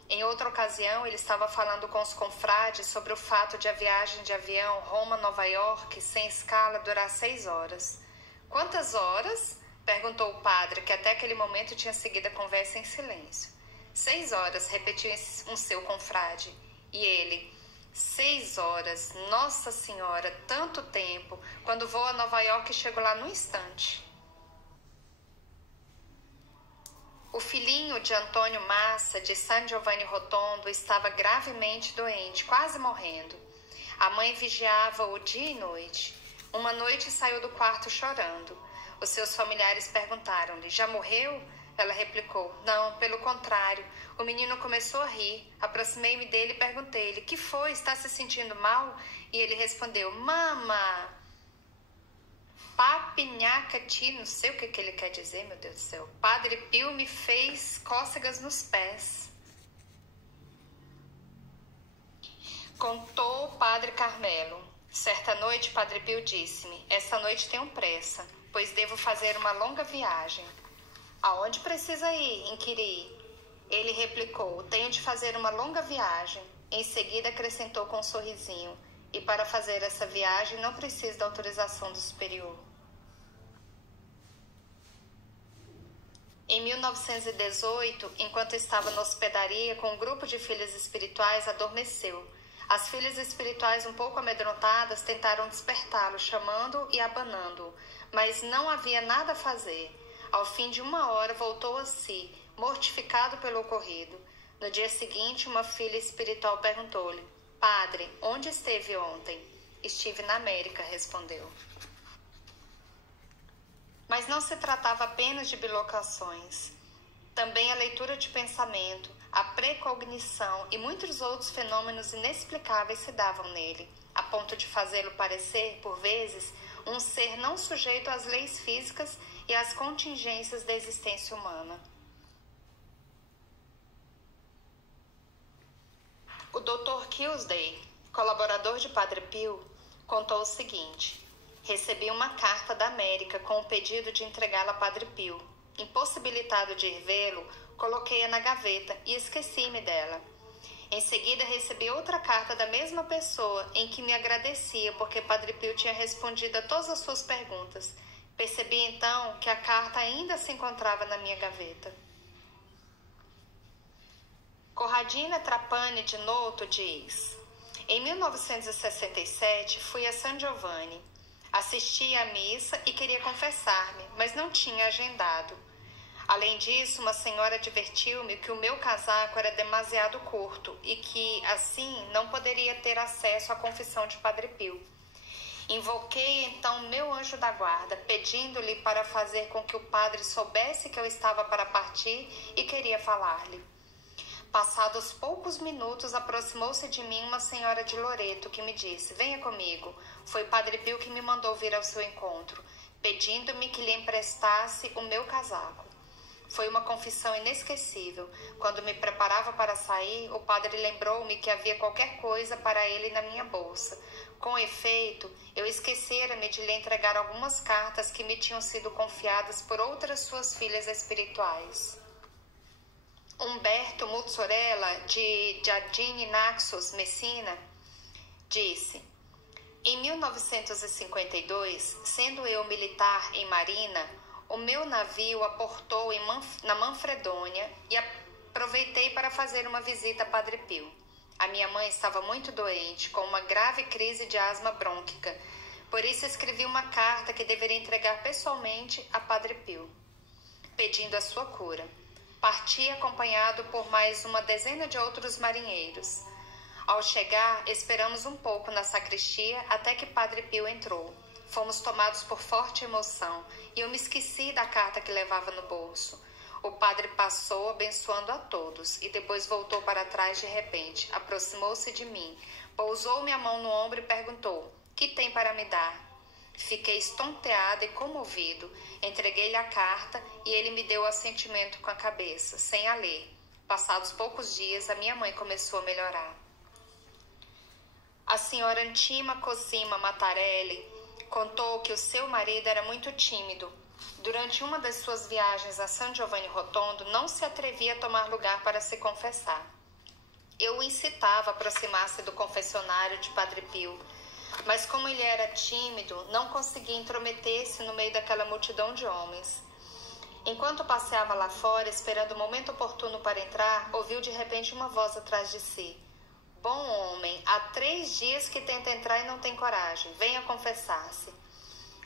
Em outra ocasião, ele estava falando com os confrades sobre o fato de a viagem de avião Roma-Nova York sem escala durar 6 horas. Quantas horas? Perguntou o padre, que até aquele momento tinha seguido a conversa em silêncio. 6 horas, repetiu um seu confrade. E ele: 6 horas, Nossa Senhora, tanto tempo. Quando vou a Nova York, chego lá num instante. O filhinho de Antônio Massa, de San Giovanni Rotondo, estava gravemente doente, quase morrendo. A mãe vigiava-o dia e noite. Uma noite saiu do quarto chorando. Os seus familiares perguntaram-lhe: já morreu? Ela replicou: não, pelo contrário. O menino começou a rir. Aproximei-me dele e perguntei-lhe: que foi? Está se sentindo mal? E ele respondeu: mama, papinhacati, não sei o que ele quer dizer, meu Deus do céu. Padre Pio me fez cócegas nos pés. Contou o padre Carmelo. Certa noite, Padre Pio disse-me: essa noite tenho pressa, pois devo fazer uma longa viagem. Aonde precisa ir? Inquiri. Ele replicou: tenho de fazer uma longa viagem. Em seguida acrescentou com um sorrisinho: e para fazer essa viagem não preciso da autorização do superior. Em 1918, enquanto estava na hospedaria com um grupo de filhas espirituais, adormeceu. As filhas espirituais, um pouco amedrontadas, tentaram despertá-lo, chamando-o e abanando-o, mas não havia nada a fazer. Ao fim de 1 hora, voltou a si, mortificado pelo ocorrido. No dia seguinte, uma filha espiritual perguntou-lhe: padre, onde esteve ontem? Estive na América, respondeu. Mas não se tratava apenas de bilocações. Também a leitura de pensamento, a precognição e muitos outros fenômenos inexplicáveis se davam nele, a ponto de fazê-lo parecer, por vezes, um ser não sujeito às leis físicas e às contingências da existência humana. O Dr. Kingsley, colaborador de Padre Pio, contou o seguinte: recebi uma carta da América com o pedido de entregá-la a Padre Pio. Impossibilitado de ir vê-lo, coloquei-a na gaveta e esqueci-me dela. Em seguida recebi outra carta da mesma pessoa em que me agradecia porque Padre Pio tinha respondido a todas as suas perguntas. Percebi então que a carta ainda se encontrava na minha gaveta. Corradina Trapani de Noto diz: em 1967 fui a San Giovanni. Assisti à missa e queria confessar-me, mas não tinha agendado. Além disso, uma senhora advertiu-me que o meu casaco era demasiado curto e que, assim, não poderia ter acesso à confissão de Padre Pio. Invoquei então meu anjo da guarda, pedindo-lhe para fazer com que o padre soubesse que eu estava para partir e queria falar-lhe. Passados poucos minutos, aproximou-se de mim uma senhora de Loreto que me disse: venha comigo. Foi Padre Pio que me mandou vir ao seu encontro, pedindo-me que lhe emprestasse o meu casaco. Foi uma confissão inesquecível. Quando me preparava para sair, o padre lembrou-me que havia qualquer coisa para ele na minha bolsa. Com efeito, eu esquecera-me de lhe entregar algumas cartas que me tinham sido confiadas por outras suas filhas espirituais. Humberto Muzzorella, de Giardini Naxos, Messina, disse: em 1952, sendo eu militar em Marina, o meu navio aportou na Manfredônia e aproveitei para fazer uma visita a Padre Pio. A minha mãe estava muito doente, com uma grave crise de asma brônquica. Por isso escrevi uma carta que deveria entregar pessoalmente a Padre Pio, pedindo a sua cura. Parti acompanhado por mais uma dezena de outros marinheiros. Ao chegar, esperamos um pouco na sacristia até que Padre Pio entrou. Fomos tomados por forte emoção e eu me esqueci da carta que levava no bolso. O padre passou abençoando a todos e depois voltou para trás de repente. Aproximou-se de mim, pousou-me a mão no ombro e perguntou: que tem para me dar? Fiquei estonteado e comovido. Entreguei-lhe a carta e ele me deu o assentimento com a cabeça, sem a ler. Passados poucos dias, a minha mãe começou a melhorar. A senhora Antima Cosima Mattarelli contou que o seu marido era muito tímido. Durante uma das suas viagens a San Giovanni Rotondo, não se atrevia a tomar lugar para se confessar. Eu o incitava a aproximar-se do confessionário de Padre Pio, mas como ele era tímido, não conseguia intrometer-se no meio daquela multidão de homens. Enquanto passeava lá fora, esperando o momento oportuno para entrar, ouviu de repente uma voz atrás de si: Bom homem, há 3 dias que tenta entrar e não tem coragem. Venha confessar-se.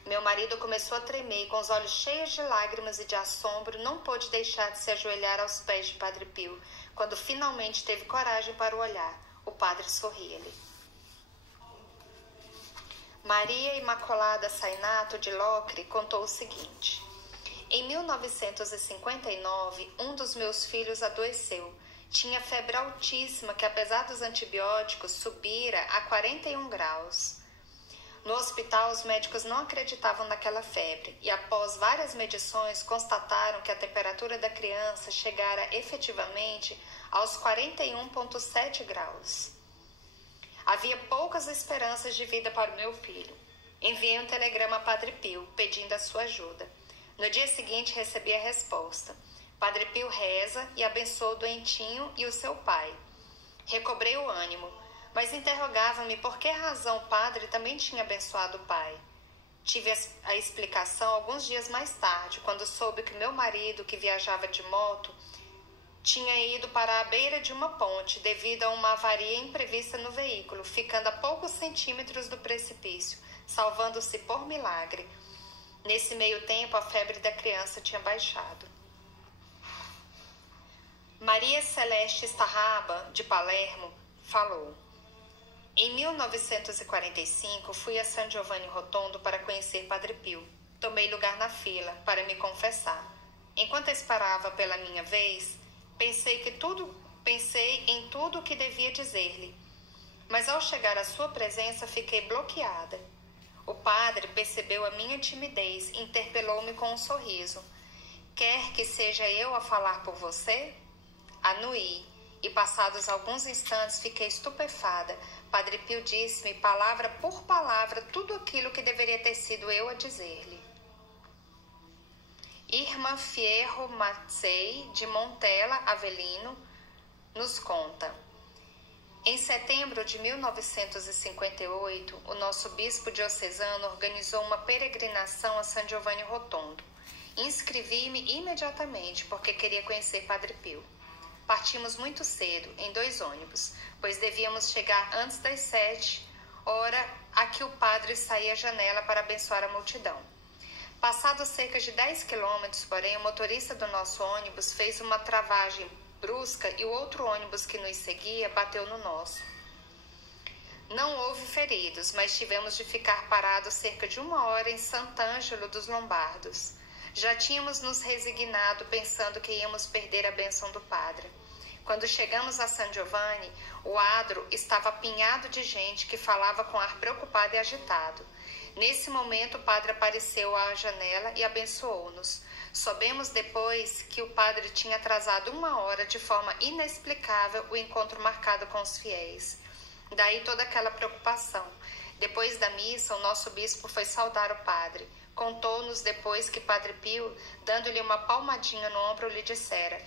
Meu marido começou a tremer e, com os olhos cheios de lágrimas e de assombro, não pôde deixar de se ajoelhar aos pés de Padre Pio. Quando finalmente teve coragem para o olhar, o padre sorria-lhe. Maria Imaculada Sainato de Locre contou o seguinte: em 1959, um dos meus filhos adoeceu. Tinha febre altíssima que, apesar dos antibióticos, subira a 41 graus. No hospital, os médicos não acreditavam naquela febre e, após várias medições, constataram que a temperatura da criança chegara efetivamente aos 41,7 graus. Havia poucas esperanças de vida para o meu filho. Enviei um telegrama a Padre Pio, pedindo a sua ajuda. No dia seguinte, recebi a resposta. Padre Pio reza e abençoa o doentinho e o seu pai. Recobrei o ânimo, mas interrogava-me por que razão o padre também tinha abençoado o pai. Tive a explicação alguns dias mais tarde, quando soube que meu marido, que viajava de moto, tinha ido para a beira de uma ponte devido a uma avaria imprevista no veículo, ficando a poucos centímetros do precipício, salvando-se por milagre. Nesse meio tempo, a febre da criança tinha baixado. Maria Celeste Starraba, de Palermo, falou: em 1945, fui a San Giovanni Rotondo para conhecer Padre Pio. Tomei lugar na fila para me confessar. Enquanto esperava pela minha vez, pensei em tudo o que devia dizer-lhe. Mas ao chegar à sua presença, fiquei bloqueada. O padre percebeu a minha timidez e interpelou-me com um sorriso. Quer que seja eu a falar por você? Anuí, e passados alguns instantes fiquei estupefada. Padre Pio disse-me, palavra por palavra, tudo aquilo que deveria ter sido eu a dizer-lhe. Irmã Fierro Mazzei, de Montella Avelino, nos conta: em setembro de 1958, o nosso bispo diocesano organizou uma peregrinação a San Giovanni Rotondo. Inscrevi-me imediatamente, porque queria conhecer Padre Pio. Partimos muito cedo, em 2 ônibus, pois devíamos chegar antes das 7, hora a que o padre saía à janela para abençoar a multidão. Passados cerca de 10 quilômetros, porém, o motorista do nosso ônibus fez uma travagem brusca e o outro ônibus que nos seguia bateu no nosso. Não houve feridos, mas tivemos de ficar parados cerca de 1 hora em Sant'Angelo dos Lombardos. Já tínhamos nos resignado pensando que íamos perder a bênção do padre. Quando chegamos a San Giovanni, o adro estava apinhado de gente que falava com ar preocupado e agitado. Nesse momento, o padre apareceu à janela e abençoou-nos. Soubemos depois que o padre tinha atrasado 1 hora de forma inexplicável o encontro marcado com os fiéis. Daí toda aquela preocupação. Depois da missa, o nosso bispo foi saudar o padre. Contou-nos depois que Padre Pio, dando-lhe uma palmadinha no ombro, lhe dissera: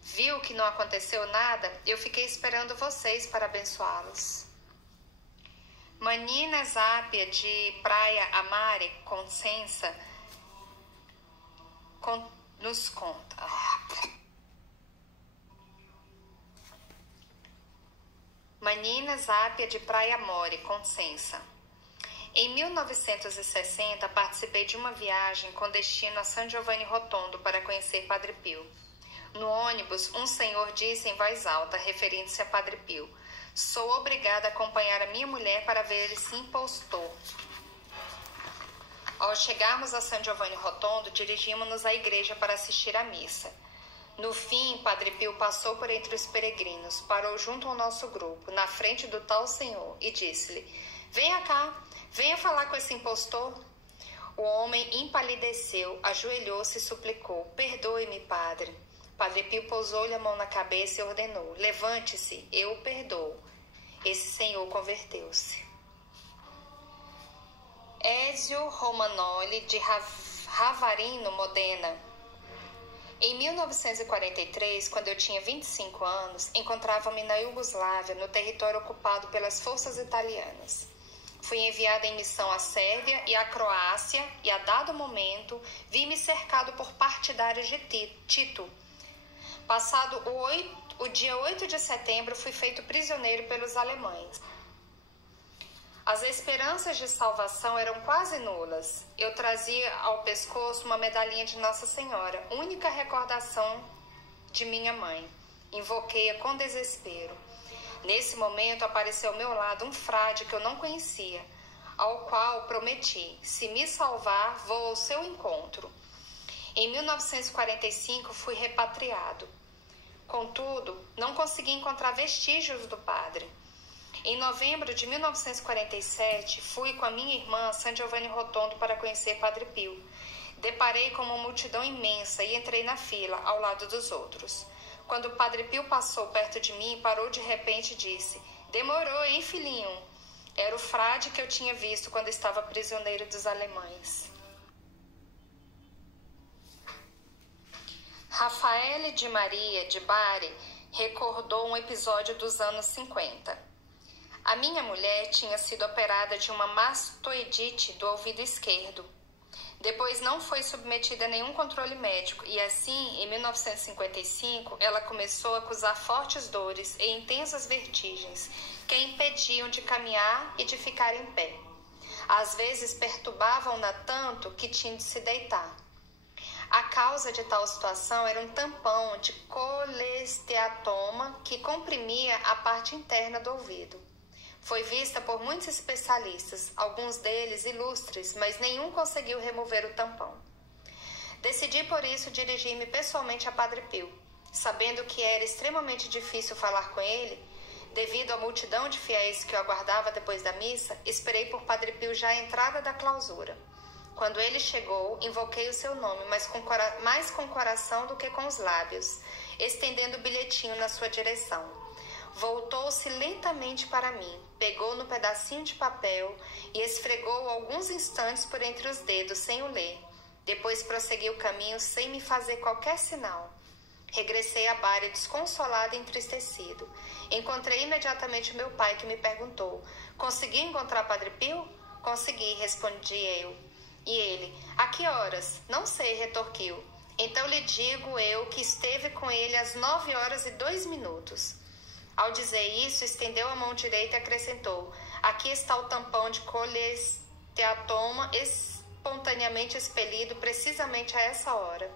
viu que não aconteceu nada? Eu fiquei esperando vocês para abençoá-los. Manina Zápia, de Praia Amare, Consensa, nos conta. Manina Zápia, de Praia Amore, Consensa. Em 1960, participei de uma viagem com destino a San Giovanni Rotondo para conhecer Padre Pio. No ônibus, um senhor disse em voz alta, referindo-se a Padre Pio: sou obrigada a acompanhar a minha mulher para ver esse impostor. Ao chegarmos a San Giovanni Rotondo, dirigimos-nos à igreja para assistir à missa. No fim, Padre Pio passou por entre os peregrinos, parou junto ao nosso grupo, na frente do tal senhor, e disse-lhe: venha cá, venha falar com esse impostor. O homem empalideceu, ajoelhou-se e suplicou: perdoe-me, padre. Padre Pio pousou-lhe a mão na cabeça e ordenou: levante-se, eu o perdoo. Esse senhor converteu-se. Ezio Romanoli, de Ravarino, Modena. Em 1943, quando eu tinha 25 anos, encontrava-me na Iugoslávia, no território ocupado pelas forças italianas. Fui enviada em missão à Sérvia e à Croácia e, a dado momento, vi-me cercado por partidários de Tito. Passado O dia 8 de setembro fui feito prisioneiro pelos alemães. As esperanças de salvação eram quase nulas. Eu trazia ao pescoço uma medalhinha de Nossa Senhora, única recordação de minha mãe. Invoquei-a com desespero. Nesse momento apareceu ao meu lado um frade que eu não conhecia, ao qual prometi: se me salvar, vou ao seu encontro. Em 1945 fui repatriado. Contudo, não consegui encontrar vestígios do padre. Em novembro de 1947, fui com a minha irmã a San Giovanni Rotondo para conhecer Padre Pio. Deparei com uma multidão imensa e entrei na fila, ao lado dos outros. Quando o Padre Pio passou perto de mim, parou de repente e disse: demorou, hein, filhinho? Era o frade que eu tinha visto quando estava prisioneiro dos alemães. Rafaele de Maria de Bari recordou um episódio dos anos 50. A minha mulher tinha sido operada de uma mastoidite do ouvido esquerdo. Depois não foi submetida a nenhum controle médico e assim, em 1955, ela começou a acusar fortes dores e intensas vertigens que a impediam de caminhar e de ficar em pé. Às vezes perturbavam-na tanto que tinha de se deitar. A causa de tal situação era um tampão de colesteatoma que comprimia a parte interna do ouvido. Foi vista por muitos especialistas, alguns deles ilustres, mas nenhum conseguiu remover o tampão. Decidi por isso dirigir-me pessoalmente a Padre Pio. Sabendo que era extremamente difícil falar com ele, devido à multidão de fiéis que o aguardava depois da missa, esperei por Padre Pio já à entrada da clausura. Quando ele chegou, invoquei o seu nome, mais com o coração do que com os lábios, estendendo o bilhetinho na sua direção. Voltou-se lentamente para mim, pegou no pedacinho de papel e esfregou alguns instantes por entre os dedos, sem o ler. Depois prosseguiu o caminho sem me fazer qualquer sinal. Regressei a Bari desconsolado e entristecido. Encontrei imediatamente o meu pai, que me perguntou: consegui encontrar Padre Pio? Consegui, respondi eu. E ele: a que horas? Não sei, retorquiu. Então lhe digo eu que esteve com ele às 9h02. Ao dizer isso, estendeu a mão direita e acrescentou: aqui está o tampão de colesteatoma espontaneamente expelido precisamente a essa hora.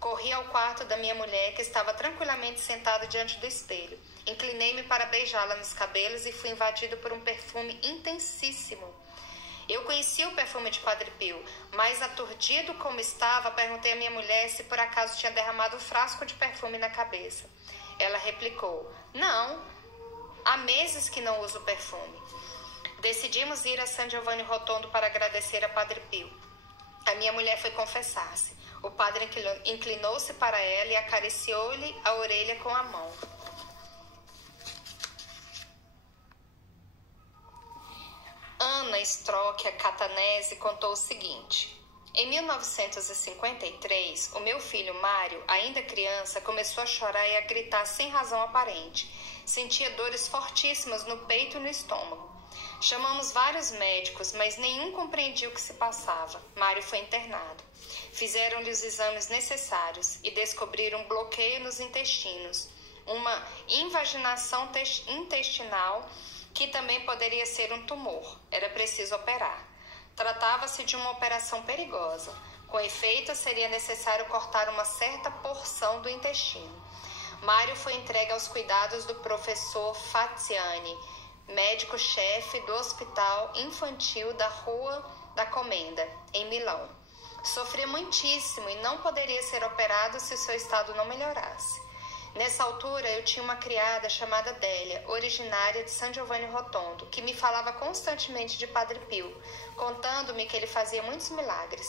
Corri ao quarto da minha mulher, que estava tranquilamente sentada diante do espelho. Inclinei-me para beijá-la nos cabelos e fui invadido por um perfume intensíssimo. Eu conhecia o perfume de Padre Pio, mas aturdido como estava, perguntei à minha mulher se por acaso tinha derramado um frasco de perfume na cabeça. Ela replicou: não, há meses que não uso perfume. Decidimos ir a San Giovanni Rotondo para agradecer a Padre Pio. A minha mulher foi confessar-se. O padre inclinou-se para ela e acariciou-lhe a orelha com a mão. Ana Stróquia Catanese contou o seguinte: em 1953, o meu filho Mário, ainda criança, começou a chorar e a gritar sem razão aparente. Sentia dores fortíssimas no peito e no estômago. Chamamos vários médicos, mas nenhum compreendia o que se passava. Mário foi internado. Fizeram-lhe os exames necessários e descobriram um bloqueio nos intestinos, uma invaginação intestinal que também poderia ser um tumor. Era preciso operar. Tratava-se de uma operação perigosa. Com efeito, seria necessário cortar uma certa porção do intestino. Mário foi entregue aos cuidados do professor Faziani, médico-chefe do Hospital Infantil da Rua da Comenda, em Milão. Sofria muitíssimo e não poderia ser operado se seu estado não melhorasse. Nessa altura, eu tinha uma criada chamada Délia, originária de San Giovanni Rotondo, que me falava constantemente de Padre Pio, contando-me que ele fazia muitos milagres.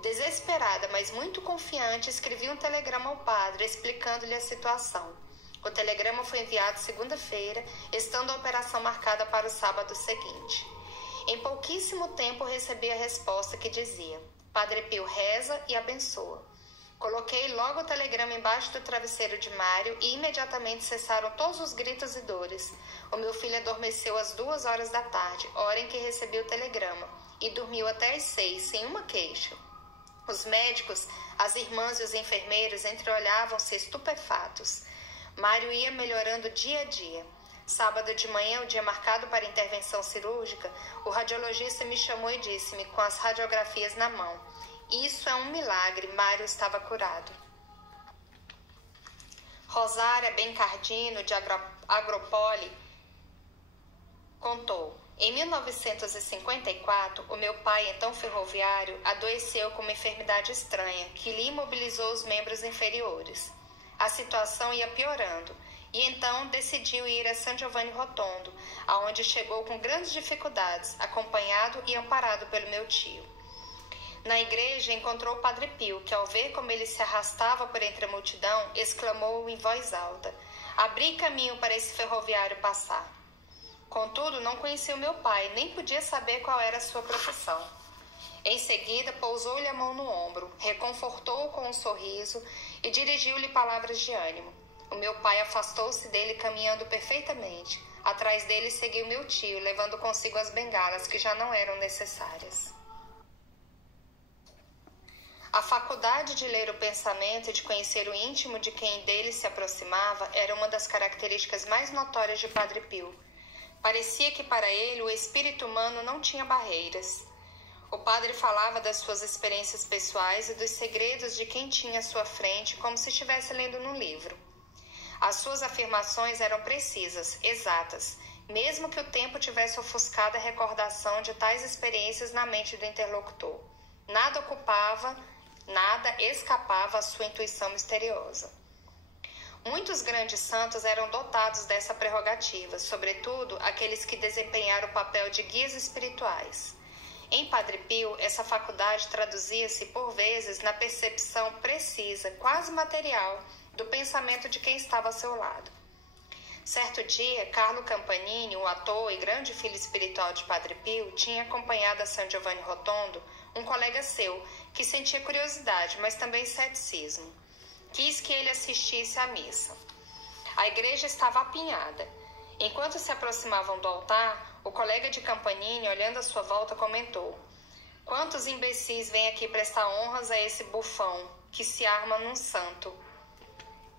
Desesperada, mas muito confiante, escrevi um telegrama ao padre, explicando-lhe a situação. O telegrama foi enviado segunda-feira, estando a operação marcada para o sábado seguinte. Em pouquíssimo tempo, recebi a resposta que dizia: Padre Pio reza e abençoa. Coloquei logo o telegrama embaixo do travesseiro de Mário e imediatamente cessaram todos os gritos e dores. O meu filho adormeceu às 14h, hora em que recebi o telegrama, e dormiu até às 6, sem uma queixa. Os médicos, as irmãs e os enfermeiros entreolhavam-se estupefatos. Mário ia melhorando dia a dia. Sábado de manhã, o dia marcado para intervenção cirúrgica, o radiologista me chamou e disse-me, com as radiografias na mão: "Isso é um milagre, Mário estava curado." Rosária Bencardino, de Agropoli, contou: "Em 1954, o meu pai, então ferroviário, adoeceu com uma enfermidade estranha que lhe imobilizou os membros inferiores. A situação ia piorando e então decidiu ir a San Giovanni Rotondo, aonde chegou com grandes dificuldades, acompanhado e amparado pelo meu tio. Na igreja encontrou o Padre Pio, que ao ver como ele se arrastava por entre a multidão, exclamou em voz alta: 'Abri caminho para esse ferroviário passar.' Contudo, não conhecia o meu pai, nem podia saber qual era a sua profissão. Em seguida, pousou-lhe a mão no ombro, reconfortou-o com um sorriso e dirigiu-lhe palavras de ânimo. O meu pai afastou-se dele caminhando perfeitamente. Atrás dele seguiu meu tio, levando consigo as bengalas, que já não eram necessárias." A faculdade de ler o pensamento e de conhecer o íntimo de quem dele se aproximava era uma das características mais notórias de Padre Pio. Parecia que para ele o espírito humano não tinha barreiras. O padre falava das suas experiências pessoais e dos segredos de quem tinha à sua frente, como se estivesse lendo num livro. As suas afirmações eram precisas, exatas, mesmo que o tempo tivesse ofuscado a recordação de tais experiências na mente do interlocutor. Nada escapava à sua intuição misteriosa. Muitos grandes santos eram dotados dessa prerrogativa, sobretudo aqueles que desempenharam o papel de guias espirituais. Em Padre Pio, essa faculdade traduzia-se, por vezes, na percepção precisa, quase material, do pensamento de quem estava ao seu lado. Certo dia, Carlo Campanini, o ator e grande filho espiritual de Padre Pio, tinha acompanhado a San Giovanni Rotondo um colega seu, que sentia curiosidade, mas também ceticismo. Quis que ele assistisse à missa. A igreja estava apinhada. Enquanto se aproximavam do altar, o colega de Campanini, olhando à sua volta, comentou: "Quantos imbecis vêm aqui prestar honras a esse bufão, que se arma num santo?"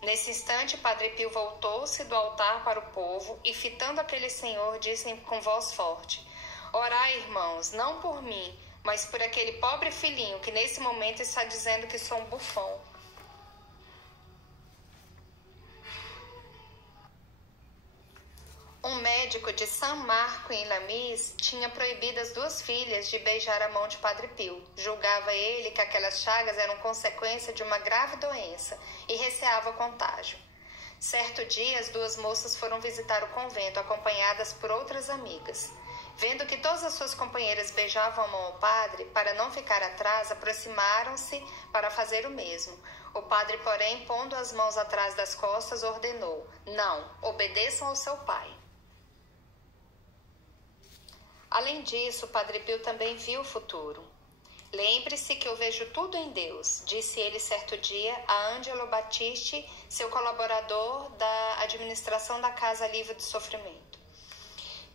Nesse instante, Padre Pio voltou-se do altar para o povo e, fitando aquele senhor, disse com voz forte: "Orai, irmãos, não por mim, mas por aquele pobre filhinho que nesse momento está dizendo que sou um bufão." Um médico de San Marco em Lamis tinha proibido as duas filhas de beijar a mão de Padre Pio. Julgava ele que aquelas chagas eram consequência de uma grave doença e receava o contágio. Certo dia, as duas moças foram visitar o convento, acompanhadas por outras amigas. Vendo que todas as suas companheiras beijavam a mão ao padre, para não ficar atrás, aproximaram-se para fazer o mesmo. O padre, porém, pondo as mãos atrás das costas, ordenou: "Não, obedeçam ao seu pai." Além disso, Padre Pio também viu o futuro. "Lembre-se que eu vejo tudo em Deus", disse ele certo dia a Angelo Battisti, seu colaborador da administração da Casa Livre do Sofrimento.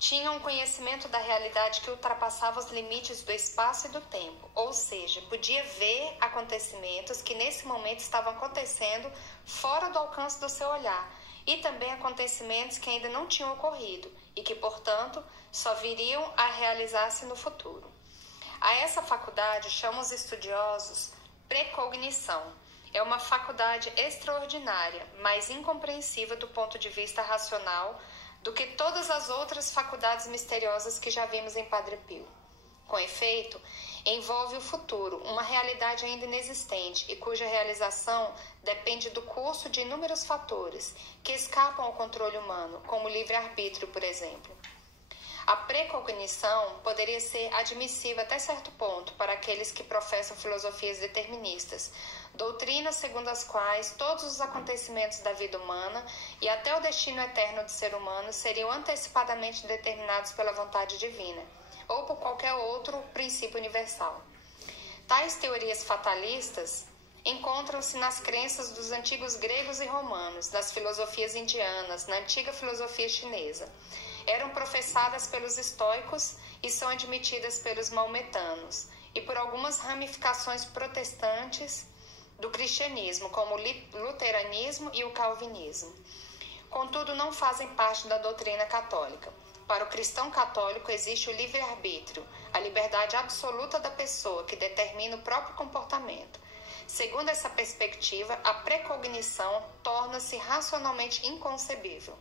Tinha um conhecimento da realidade que ultrapassava os limites do espaço e do tempo, ou seja, podia ver acontecimentos que nesse momento estavam acontecendo fora do alcance do seu olhar, e também acontecimentos que ainda não tinham ocorrido e que, portanto, só viriam a realizar-se no futuro. A essa faculdade chamam os estudiosos precognição. É uma faculdade extraordinária, mas incompreensível do ponto de vista racional do que todas as outras faculdades misteriosas que já vimos em Padre Pio. Com efeito, envolve o futuro, uma realidade ainda inexistente e cuja realização depende do curso de inúmeros fatores que escapam ao controle humano, como o livre-arbítrio, por exemplo. A precognição poderia ser admissível até certo ponto para aqueles que professam filosofias deterministas, doutrinas segundo as quais todos os acontecimentos da vida humana e até o destino eterno do ser humano seriam antecipadamente determinados pela vontade divina, ou por qualquer outro princípio universal. Tais teorias fatalistas encontram-se nas crenças dos antigos gregos e romanos, nas filosofias indianas, na antiga filosofia chinesa. Eram professadas pelos estoicos e são admitidas pelos maometanos e por algumas ramificações protestantes do cristianismo, como o luteranismo e o calvinismo. contudo não fazem parte da doutrina católica. Para o cristão católico existe o livre-arbítrio, a liberdade absoluta da pessoa que determina o próprio comportamento. Segundo essa perspectiva, a precognição torna-se racionalmente inconcebível.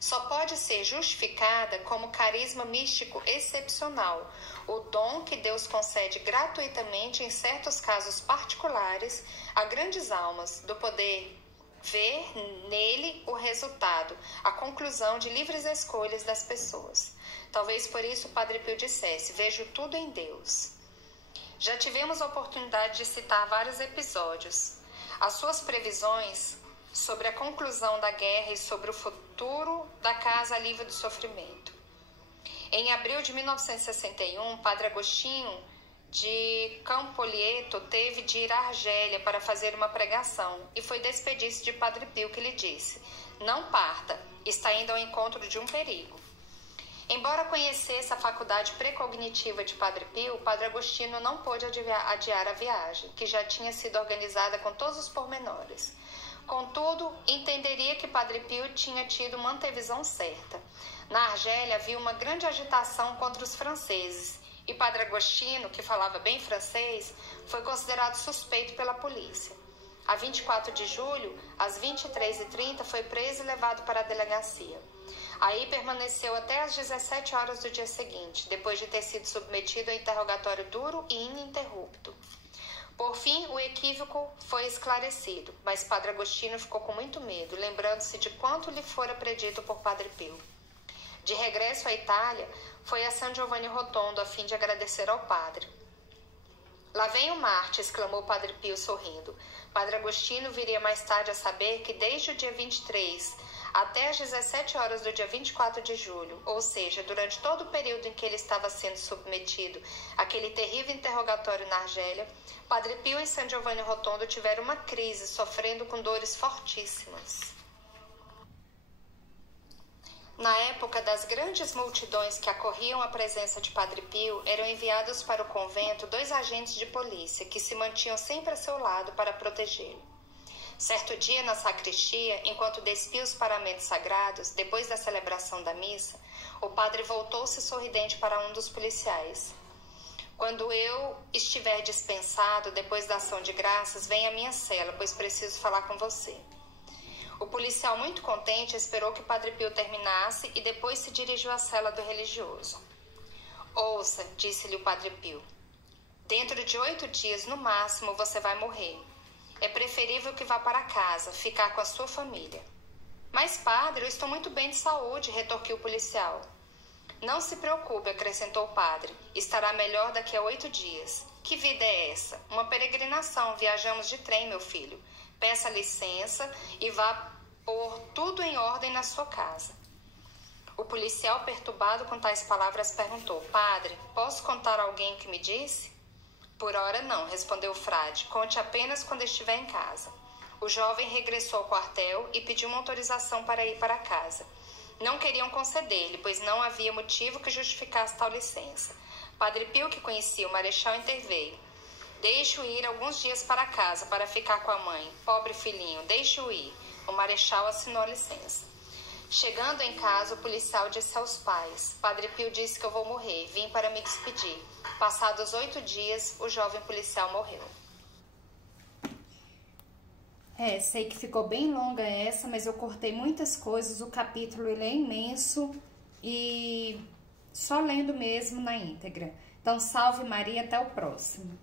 Só pode ser justificada como carisma místico excepcional, o dom que Deus concede gratuitamente em certos casos particulares a grandes almas, do poder ver nele o resultado, a conclusão de livres escolhas das pessoas. Talvez por isso o Padre Pio dissesse: vejo tudo em Deus. Já tivemos a oportunidade de citar vários episódios. As suas previsões sobre a conclusão da guerra e sobre o futuro da casa livre do sofrimento. Em abril de 1961, Padre Agostinho de Campolieto teve de ir à Argélia para fazer uma pregação e foi despedir-se de Padre Pio, que lhe disse: não parta, está indo ao encontro de um perigo. Embora conhecesse a faculdade precognitiva de Padre Pio, Padre Agostinho não pôde adiar a viagem, que já tinha sido organizada com todos os pormenores. Contudo, entenderia que Padre Pio tinha tido uma antevisão certa. Na Argélia havia uma grande agitação contra os franceses, e Padre Agostinho, que falava bem francês, foi considerado suspeito pela polícia. A 24 de julho, às 23h30, foi preso e levado para a delegacia. Aí permaneceu até às 17 horas do dia seguinte, depois de ter sido submetido a interrogatório duro e ininterrupto. Por fim, o equívoco foi esclarecido, mas Padre Agostinho ficou com muito medo, lembrando-se de quanto lhe fora predito por Padre Pio. De regresso à Itália, foi a San Giovanni Rotondo a fim de agradecer ao padre. Lá vem o Marte, exclamou Padre Pio sorrindo. Padre Agostinho viria mais tarde a saber que desde o dia 23 até às 17 horas do dia 24 de julho, ou seja, durante todo o período em que ele estava sendo submetido àquele terrível interrogatório na Argélia, Padre Pio e San Giovanni Rotondo tiveram uma crise, sofrendo com dores fortíssimas. Na época das grandes multidões que acorriam à presença de Padre Pio, eram enviados para o convento 2 agentes de polícia, que se mantinham sempre a seu lado para protegê-lo. Certo dia, na sacristia, enquanto despia os paramentos sagrados, depois da celebração da missa, o padre voltou-se sorridente para um dos policiais. Quando eu estiver dispensado, depois da ação de graças, venha à minha cela, pois preciso falar com você. O policial, muito contente, esperou que Padre Pio terminasse e depois se dirigiu à cela do religioso. Ouça, disse-lhe o Padre Pio, dentro de 8 dias, no máximo, você vai morrer. É preferível que vá para casa, ficar com a sua família. Mas, padre, eu estou muito bem de saúde, retorquiu o policial. Não se preocupe, acrescentou o padre, estará melhor daqui a 8 dias. Que vida é essa? Uma peregrinação, viajamos de trem, meu filho. Peça licença e vá pôr tudo em ordem na sua casa. O policial, perturbado com tais palavras, perguntou: padre, posso contar a alguém o que me disse? Por ora não, respondeu o frade, conte apenas quando estiver em casa. O jovem regressou ao quartel e pediu uma autorização para ir para casa. Não queriam conceder-lhe, pois não havia motivo que justificasse tal licença. Padre Pio, que conhecia o marechal, interveio. Deixe-o ir alguns dias para casa, para ficar com a mãe. Pobre filhinho, deixe-o ir. O marechal assinou a licença. Chegando em casa, o policial disse aos pais: Padre Pio disse que eu vou morrer, vim para me despedir. Passados 8 dias, o jovem policial morreu. Sei que ficou bem longa essa, mas eu cortei muitas coisas, o capítulo ele é imenso e só lendo mesmo na íntegra. Então, salve Maria, até o próximo.